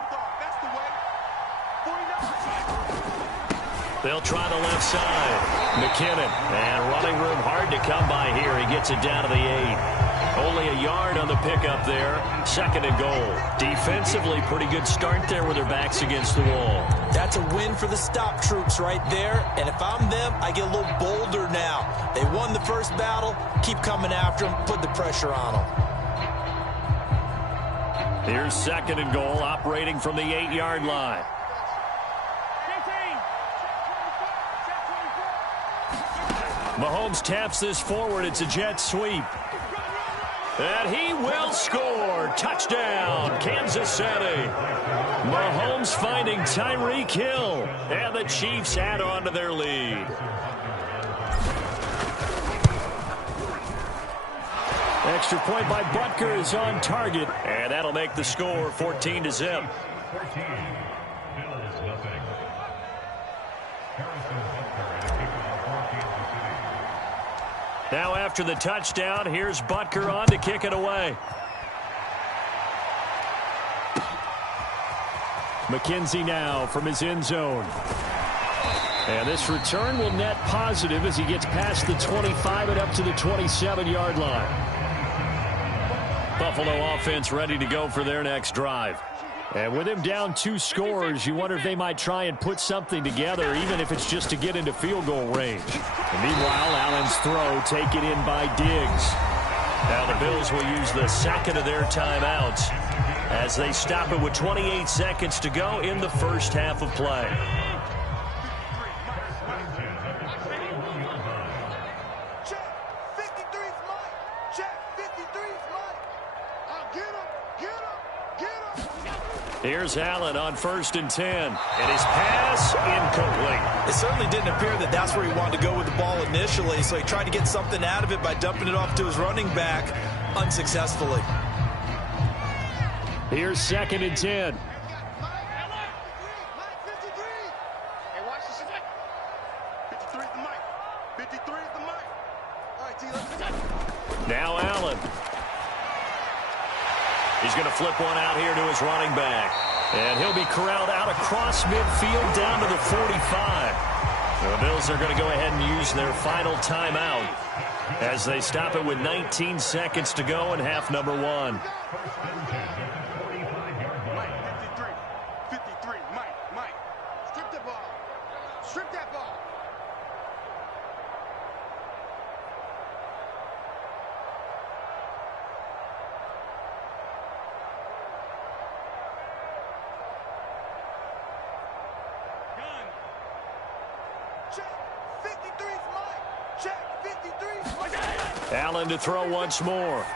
They'll try the left side. McKinnon, and running room hard to come by here. He gets it down to the 8. Only a yard on the pickup there. 2nd and goal. Defensively, pretty good start there with their backs against the wall. That's a win for the stop troops right there. And if I'm them, I get a little bolder now. They won the first battle. Keep coming after them. Put the pressure on them. Here's 2nd and goal, operating from the 8-yard line. Mahomes taps this forward. It's a jet sweep. And he will score. Touchdown, Kansas City. Mahomes finding Tyreek Hill. And the Chiefs add on to their lead. Extra point by Butker is on target. And that'll make the score 14-0. Now after the touchdown, here's Butker on to kick it away. McKenzie now from his end zone. And this return will net positive as he gets past the 25 and up to the 27-yard line. Buffalo offense ready to go for their next drive. And with him down 2 scores, you wonder if they might try and put something together, even if it's just to get into field goal range. And meanwhile, Allen's throw taken in by Diggs. Now the Bills will use the 2nd of their timeouts as they stop it with 28 seconds to go in the first half of play. Here's Allen on 1st and 10. And his pass incomplete. It certainly didn't appear that that's where he wanted to go with the ball initially, so he tried to get something out of it by dumping it off to his running back unsuccessfully. Here's 2nd and 10. He's going to flip one out here to his running back. And he'll be corralled out across midfield down to the 45. The Bills are going to go ahead and use their final timeout as they stop it with 19 seconds to go in half number 1. 53, Mike. Strip the ball. Strip that ball. Allen to throw once more.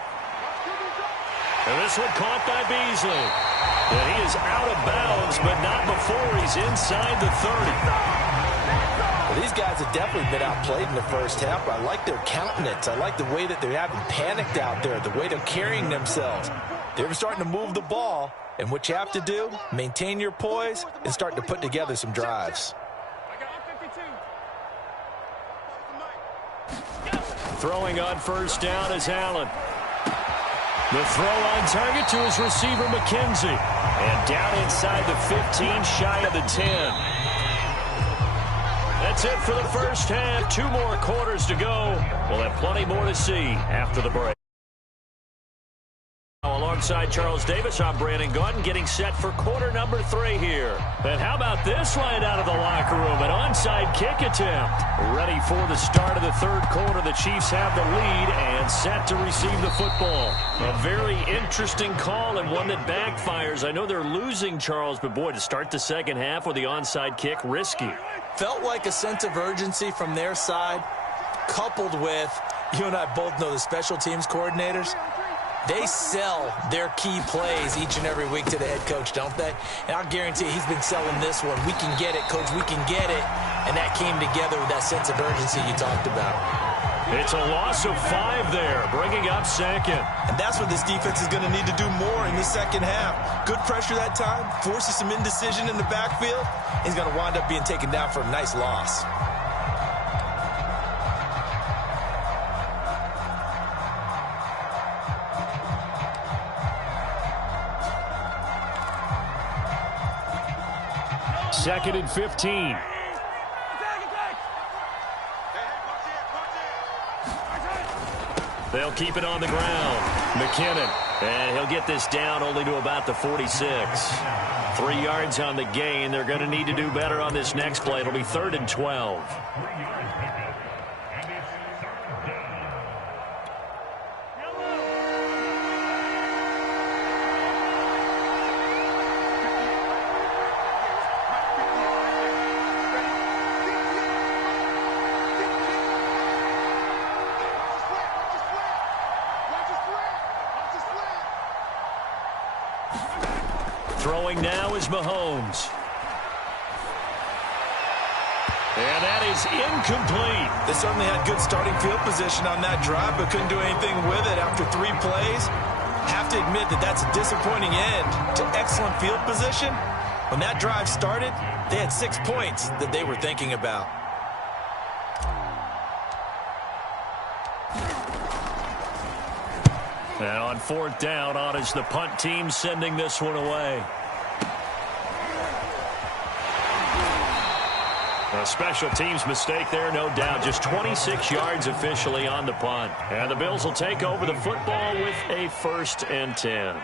And this one caught by Beasley. And he is out of bounds, but not before he's inside the 30. Well, these guys have definitely been outplayed in the first half, but I like their countenance. I like the way that they haven't panicked out there, the way they're carrying themselves. They're starting to move the ball, and what you have to do, maintain your poise and start to put together some drives. Throwing on first down is Allen. The throw on target to his receiver, McKenzie. And down inside the 15, shy of the 10. That's it for the first half. 2 more quarters to go. We'll have plenty more to see after the break. Alongside Charles Davis, I'm Brandon Gaudin, getting set for quarter number 3 here. And how about this line out of the locker room? An onside kick attempt. Ready for the start of the third quarter. The Chiefs have the lead and set to receive the football. A very interesting call and one that backfires. I know they're losing, Charles, but boy, to start the second half with the onside kick, risky. Felt like a sense of urgency from their side, coupled with, you and I both know the special teams coordinators. They sell their key plays each and every week to the head coach, don't they? And I'll guarantee he's been selling this one. We can get it, coach, we can get it. And that came together with that sense of urgency you talked about. It's a loss of 5 there, bringing up second. And that's what this defense is going to need to do more in the second half. Good pressure that time, forces some indecision in the backfield. He's going to wind up being taken down for a nice loss. Second and 15. They'll keep it on the ground. McKinnon. And he'll get this down only to about the 46. 3 yards on the gain. They're going to need to do better on this next play. It'll be 3rd and 12. Throwing now is Mahomes. And that is incomplete. They certainly had good starting field position on that drive, but couldn't do anything with it after 3 plays. Have to admit that that's a disappointing end to excellent field position. When that drive started, they had 6 points that they were thinking about. And on 4th down, on is the punt team sending this one away. A special teams mistake there, no doubt. Just 26 yards officially on the punt. And the Bills will take over the football with a 1st and 10.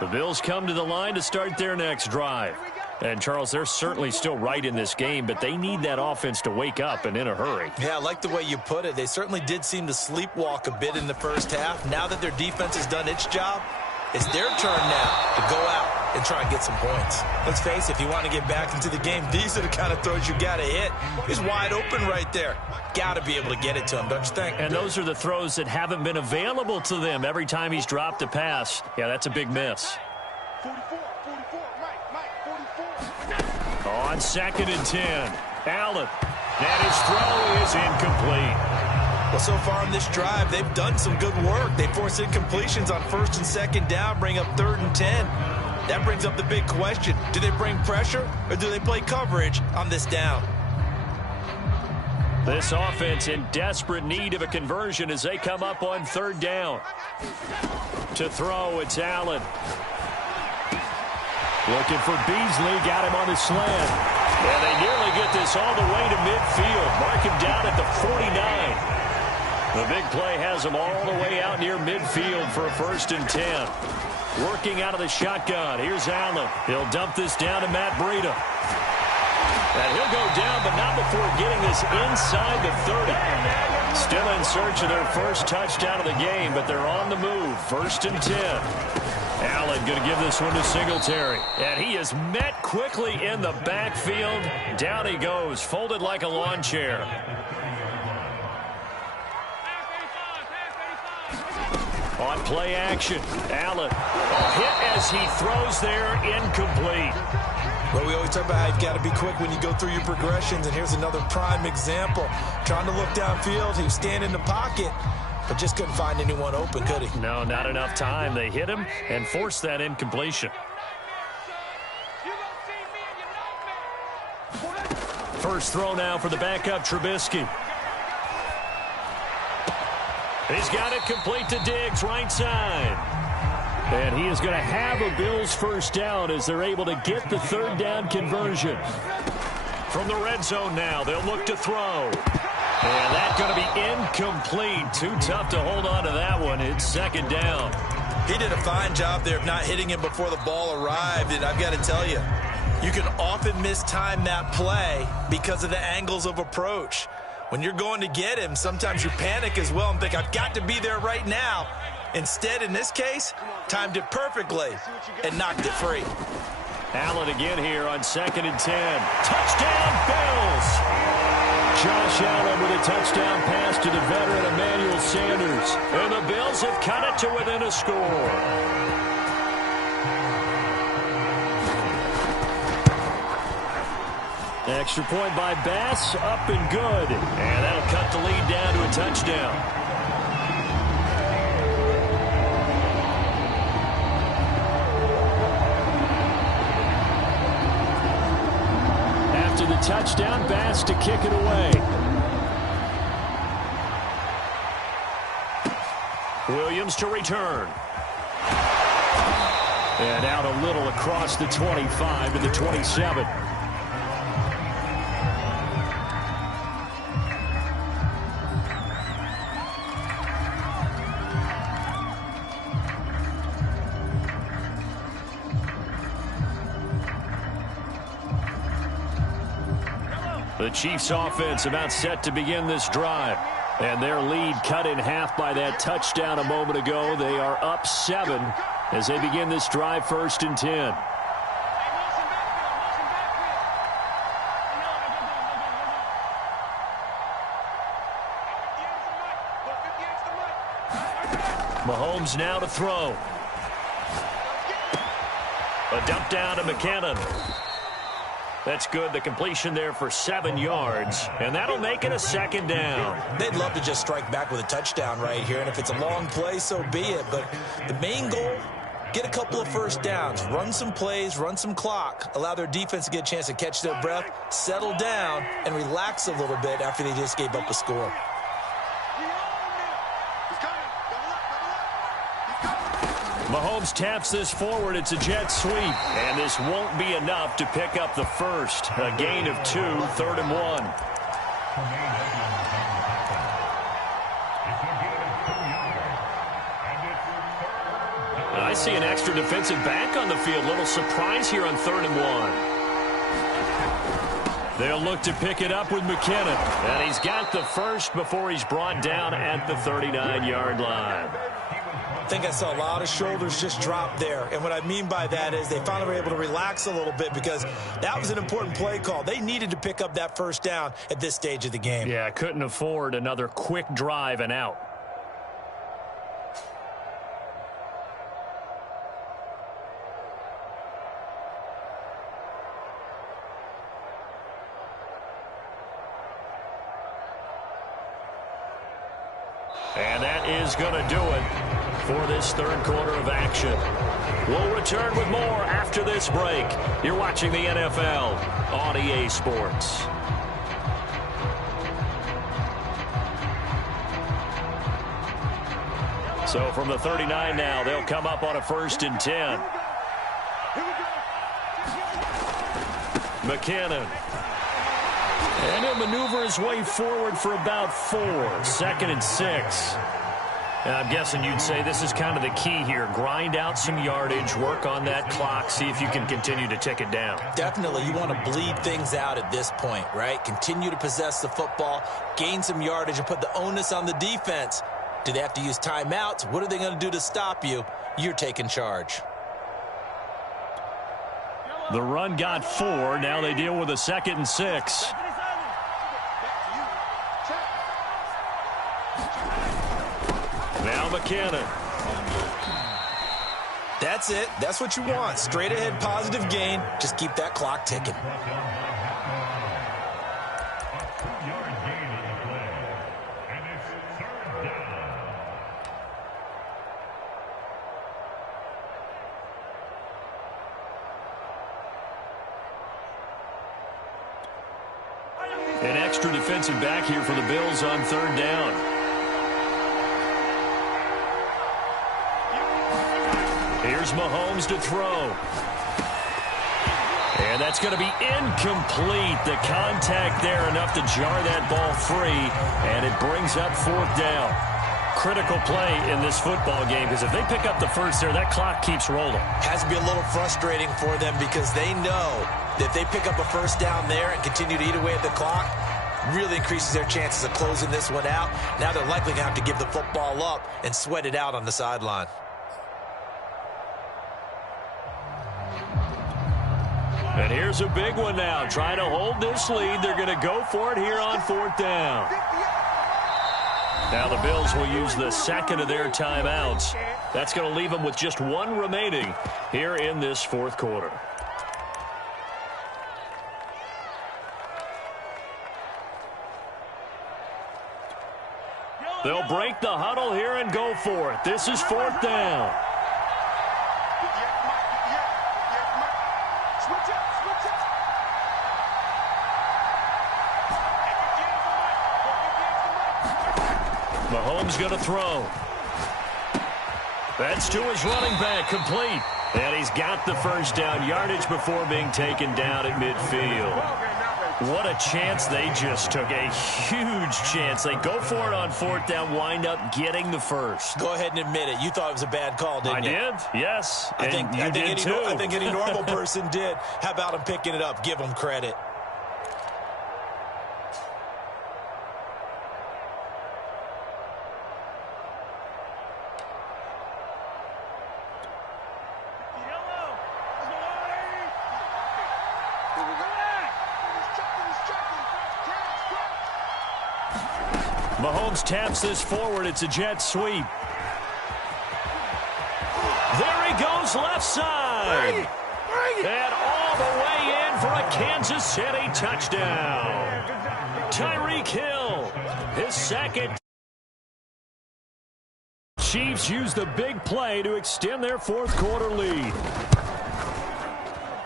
The Bills come to the line to start their next drive. And, Charles, they're certainly still right in this game, but they need that offense to wake up and in a hurry. Yeah, I like the way you put it. They certainly did seem to sleepwalk a bit in the first half. Now that their defense has done its job, it's their turn now to go out and try and get some points. Let's face it, if you want to get back into the game, these are the kind of throws you got to hit. He's wide open right there. Got to be able to get it to him, don't you think? And those are the throws that haven't been available to them every time he's dropped a pass. Yeah, that's a big miss. 44, Mike, 44. On 2nd and 10, Allen. And his throw is incomplete. Well, so far on this drive, they've done some good work. They force incompletions on 1st and 2nd down, bring up 3rd and 10. That brings up the big question. Do they bring pressure or do they play coverage on this down? This offense in desperate need of a conversion as they come up on third down. To throw, it's Allen. Looking for Beasley, got him on the slant. And they nearly get this all the way to midfield. Mark him down at the 49. The big play has them all the way out near midfield for a 1st and 10. Working out of the shotgun. Here's Allen. He'll dump this down to Matt Breida. And he'll go down, but not before getting this inside the 30. Still in search of their first touchdown of the game, but they're on the move. 1st and 10. Allen going to give this one to Singletary. And he is met quickly in the backfield. Down he goes, folded like a lawn chair. On play action, Allen. A hit as he throws there, incomplete. Well, we always talk about how you've got to be quick when you go through your progressions, and here's another prime example. Trying to look downfield, he was standing in the pocket, but just couldn't find anyone open, could he? No, not enough time. They hit him and forced that incompletion. First throw now for the backup, Trubisky. He's got it complete to Diggs, right side. And he is going to have a Bills first down as they're able to get the third down conversion. From the red zone now, they'll look to throw. And that's going to be incomplete. Too tough to hold on to that one. It's 2nd down. He did a fine job there of not hitting him before the ball arrived, and I've got to tell you, you can often mistime that play because of the angles of approach. When you're going to get him, sometimes you panic as well and think, I've got to be there right now. Instead, in this case, timed it perfectly and knocked it free. Allen again here on 2nd and 10. Touchdown, Bills! Josh Allen with a touchdown pass to the veteran Emmanuel Sanders. And the Bills have cut it to within a score. Extra point by Bass, up and good. And that'll cut the lead down to a touchdown. After the touchdown, Bass to kick it away. Williams to return. And out a little across the 25 to the 27. The Chiefs offense about set to begin this drive. And their lead cut in half by that touchdown a moment ago. They are up 7 as they begin this drive, 1st and 10. Mahomes now to throw. A dump down to McKinnon. That's good. The completion there for 7 yards. And that'll make it a 2nd down. They'd love to just strike back with a touchdown right here. And if it's a long play, so be it. But the main goal, get a couple of first downs. Run some plays, run some clock. Allow their defense to get a chance to catch their breath, settle down, and relax a little bit after they just gave up a score. Mahomes taps this forward. It's a jet sweep. And this won't be enough to pick up the first. A gain of 2, 3rd and 1. I see an extra defensive back on the field. Little surprise here on 3rd and 1. They'll look to pick it up with McKinnon. And he's got the first before he's brought down at the 39-yard line. I think I saw a lot of shoulders just drop there. And what I mean by that is they finally were able to relax a little bit because that was an important play call. They needed to pick up that first down at this stage of the game. Yeah, couldn't afford another quick drive and out. And that is going to do it for this 3rd quarter of action. We'll return with more after this break. You're watching the NFL on EA Sports. So from the 39 now, they'll come up on a 1st and 10. McKinnon. And he'll maneuver his way forward for about 4. 2nd and 6. And I'm guessing you'd say this is kind of the key here. Grind out some yardage, work on that clock, see if you can continue to tick it down. Definitely. You want to bleed things out at this point, right? Continue to possess the football, gain some yardage, and put the onus on the defense. Do they have to use timeouts? What are they going to do to stop you? You're taking charge. The run got 4. Now they deal with a 2nd and 6. Now McKinnon. That's it. That's what you want. Straight ahead positive gain. Just keep that clock ticking. An extra defensive back here for the Bills on 3rd down. Here's Mahomes to throw. And that's going to be incomplete. The contact there enough to jar that ball free, and it brings up 4th down. Critical play in this football game, because if they pick up the first there, that clock keeps rolling. Has to be a little frustrating for them because they know that if they pick up a 1st down there and continue to eat away at the clock, really increases their chances of closing this one out. Now they're likely going to have to give the football up and sweat it out on the sideline. And here's a big one now. Trying to hold this lead. They're going to go for it here on 4th down. Now the Bills will use the 2nd of their timeouts. That's going to leave them with just 1 remaining here in this 4th quarter. They'll break the huddle here and go for it. This is 4th down. Mahomes going to throw. That's to his running back, complete. And he's got the 1st down yardage before being taken down at midfield. What a chance they just took. A huge chance. They go for it on 4th down, wind up getting the 1st. Go ahead and admit it. You thought it was a bad call, didn't you? I did, yes. I think any normal person did. How about him picking it up? Give him credit. Mahomes taps this forward. It's a jet sweep. There he goes, left side. And all the way in for a Kansas City touchdown. Tyreek Hill, his 2nd. Chiefs use the big play to extend their 4th quarter lead.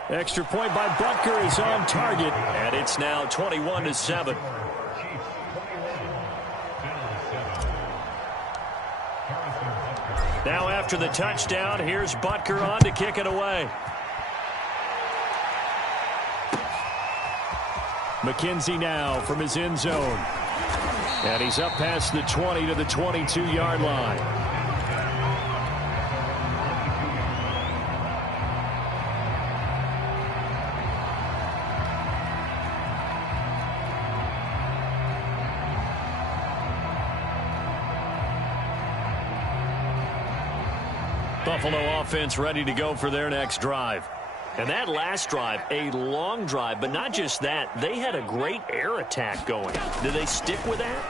Extra point by Butker is on target, and it's now 21-7. Now after the touchdown, here's Butker on to kick it away. McKenzie now from his end zone. And he's up past the 20 to the 22-yard line. Buffalo offense ready to go for their next drive. And that last drive, a long drive, but not just that. They had a great air attack going. Do they stick with that?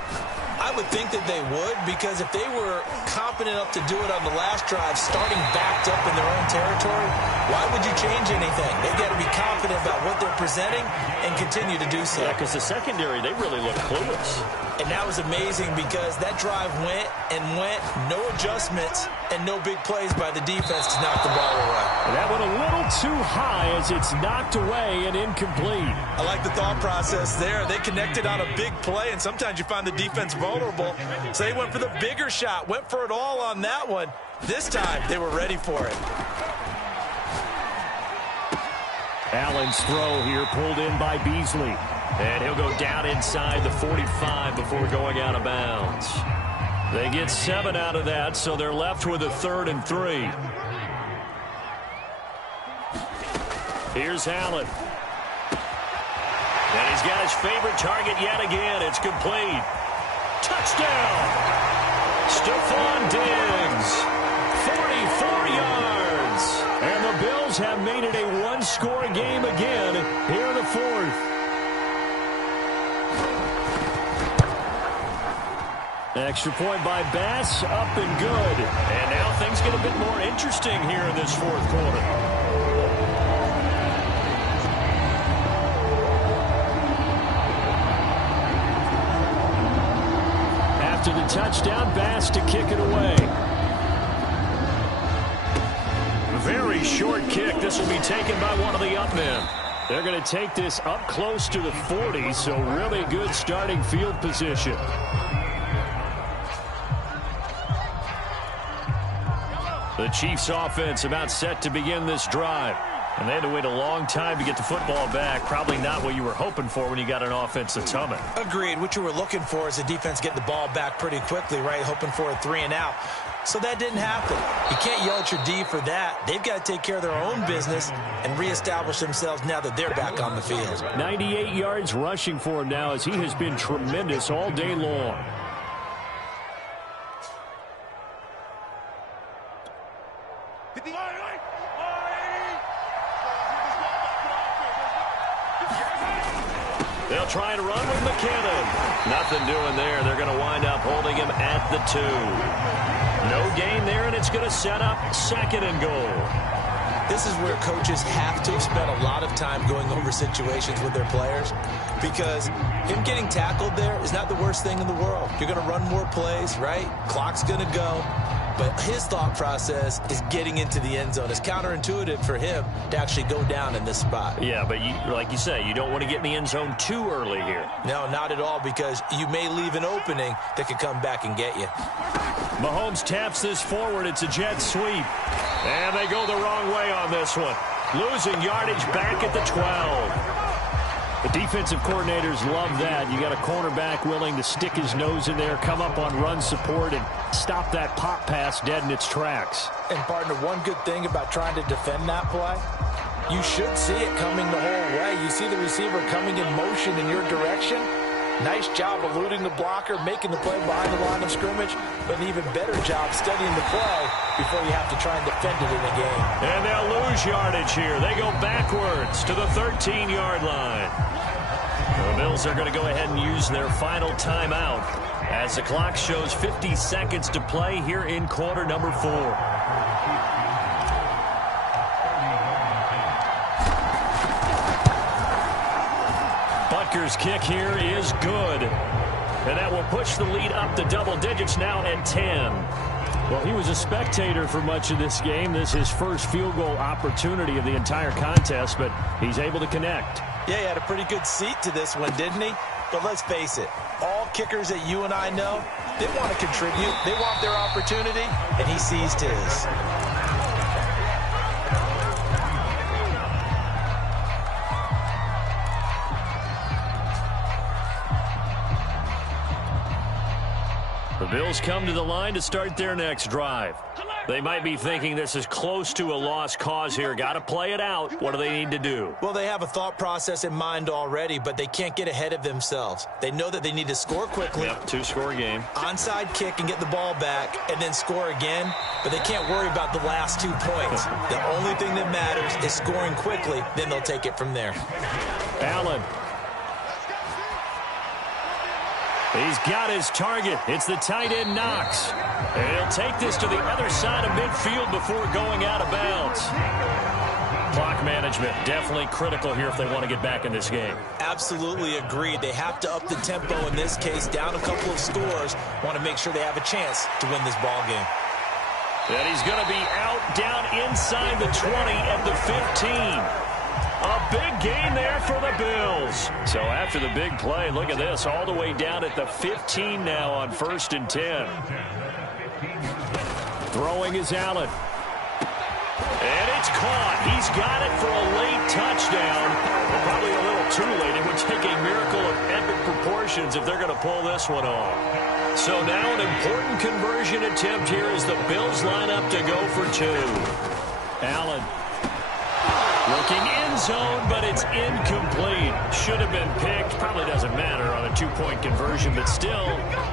I would think that they would, because if they were confident enough to do it on the last drive, starting backed up in their own territory, why would you change anything? They've got to be confident about what they're presenting and continue to do so. Yeah, because the secondary, they really look clueless. And that was amazing because that drive went and went, no adjustments and no big plays by the defense to knock the ball away. And that went a little too high as it's knocked away and incomplete. I like the thought process there. They connected on a big play, and sometimes you find the defense vulnerable. So they went for the bigger shot, went for it all on that one. This time, they were ready for it. Allen's throw here pulled in by Beasley. And he'll go down inside the 45 before going out of bounds. They get 7 out of that, so they're left with a 3rd and 3. Here's Allen. And he's got his favorite target yet again. It's complete. Touchdown! Stephon Diggs. 44 yards. And the Bills have made it a one-score game again here in the 4th. Extra point by Bass, up and good. And now things get a bit more interesting here in this 4th quarter. After the touchdown, Bass to kick it away. Very short kick. This will be taken by one of the up men. They're going to take this up close to the 40, so really good starting field position. The Chiefs offense about set to begin this drive. And they had to wait a long time to get the football back. Probably not what you were hoping for when you got an offense that's humming. Agreed. What you were looking for is the defense getting the ball back pretty quickly, right? Hoping for a 3 and out. So that didn't happen. You can't yell at your D for that. They've got to take care of their own business and reestablish themselves now that they're back on the field. 98 yards rushing for him now as he has been tremendous all day long. They'll try and run with McKinnon. Nothing doing there. They're going to wind up holding him at the 2. No gain there, and it's going to set up 2nd and goal. This is where coaches have to spend a lot of time going over situations with their players because him getting tackled there is not the worst thing in the world. You're going to run more plays, right? Clock's going to go. But his thought process is getting into the end zone. It's counterintuitive for him to actually go down in this spot. Yeah, but like you say, you don't want to get in the end zone too early here. No, not at all, because you may leave an opening that could come back and get you. Mahomes taps this forward. It's a jet sweep. And they go the wrong way on this one. Losing yardage back at the 12. The defensive coordinators love that. You got a cornerback willing to stick his nose in there, come up on run support, and stop that pop pass dead in its tracks. And, partner, one good thing about trying to defend that play, you should see it coming the whole way. You see the receiver coming in motion in your direction. Nice job eluding the blocker, making the play behind the line of scrimmage, but an even better job studying the play before you have to try and defend it in a game. And they'll lose yardage here. They go backwards to the 13-yard line. The Bills are going to go ahead and use their final timeout as the clock shows 50 seconds to play here in quarter number 4. Butker's kick here is good. And that will push the lead up to double digits now at 10. Well, he was a spectator for much of this game. This is his first field goal opportunity of the entire contest, but he's able to connect. Yeah, he had a pretty good seat to this one, didn't he? But let's face it, all kickers that you and I know, they want to contribute. They want their opportunity, and he seized his. The Bills come to the line to start their next drive. They might be thinking this is close to a lost cause here. Got to play it out. What do they need to do? Well, they have a thought process in mind already, but they can't get ahead of themselves. They know that they need to score quickly. Yep, 2-score game. Onside kick and get the ball back and then score again, but they can't worry about the last 2 points. The only thing that matters is scoring quickly, then they'll take it from there. Allen. He's got his target. It's the tight end Knox. And he'll take this to the other side of midfield before going out of bounds. Clock management definitely critical here if they want to get back in this game. Absolutely agreed. They have to up the tempo in this case, down a couple of scores. Want to make sure they have a chance to win this ball game. And he's going to be out down inside the 20 at the 15. A big gain there for the Bills. So after the big play, look at this, all the way down at the 15 now on 1st and 10. Throwing is Allen. And it's caught. He's got it for a late touchdown. Probably a little too late. It would take a miracle of epic proportions if they're going to pull this one off. So now an important conversion attempt here as the Bills line up to go for 2. Allen. Looking end zone, but it's incomplete. Should have been picked. Probably doesn't matter on a 2-point conversion, but still,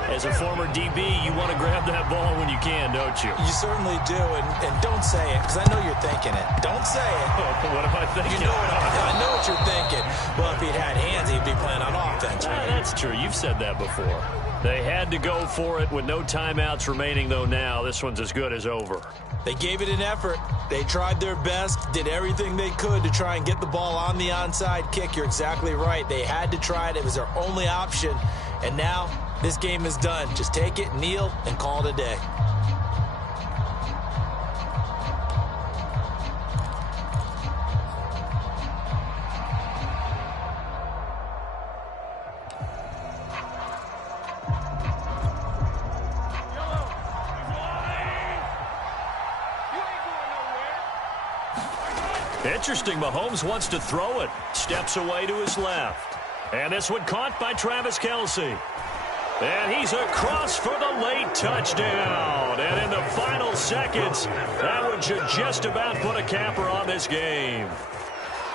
as a former DB, you want to grab that ball when you can, don't you? You certainly do, and don't say it, because I know you're thinking it. Don't say it. What am I thinking? You know I know what you're thinking. Well, if he'd had hands, he'd be playing on offense. That's true. You've said that before. They had to go for it with no timeouts remaining, though, now. This one's as good as over. They gave it an effort. They tried their best, did everything they could to try and get the ball on the onside kick. You're exactly right. They had to try it. It was their only option. And now this game is done. Just take it, kneel, and call it a day. Interesting, Mahomes wants to throw it. Steps away to his left. And this one caught by Travis Kelce. And he's across for the late touchdown. And in the final seconds, that one should just about put a capper on this game.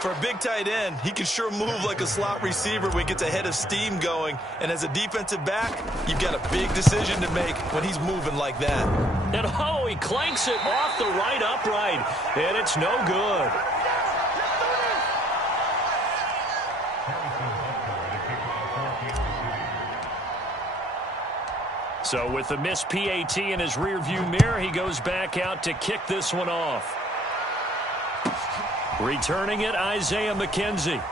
For a big tight end, he can sure move like a slot receiver when he gets a head of steam going. And as a defensive back, you've got a big decision to make when he's moving like that. And oh, he clanks it off the right upright. And it's no good. So with the missed PAT in his rearview mirror, he goes back out to kick this one off. Returning it, Isaiah McKenzie.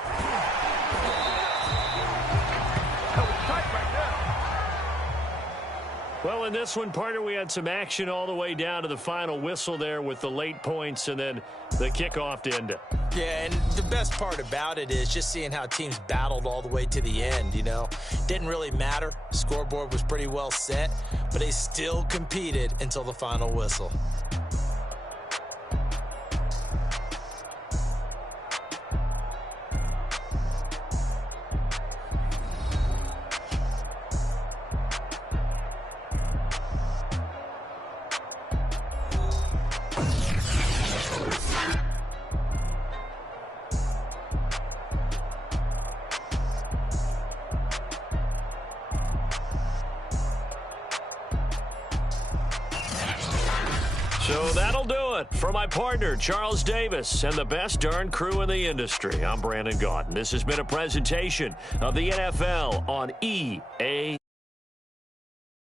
Well, in this one, partner, we had some action all the way down to the final whistle there with the late points and then the kickoff to end it. Yeah, and the best part about it is just seeing how teams battled all the way to the end, you know. Didn't really matter. Scoreboard was pretty well set, but they still competed until the final whistle. So that'll do it for my partner, Charles Davis, and the best darn crew in the industry. I'm Brandon Gaudin. This has been a presentation of the NFL on EA.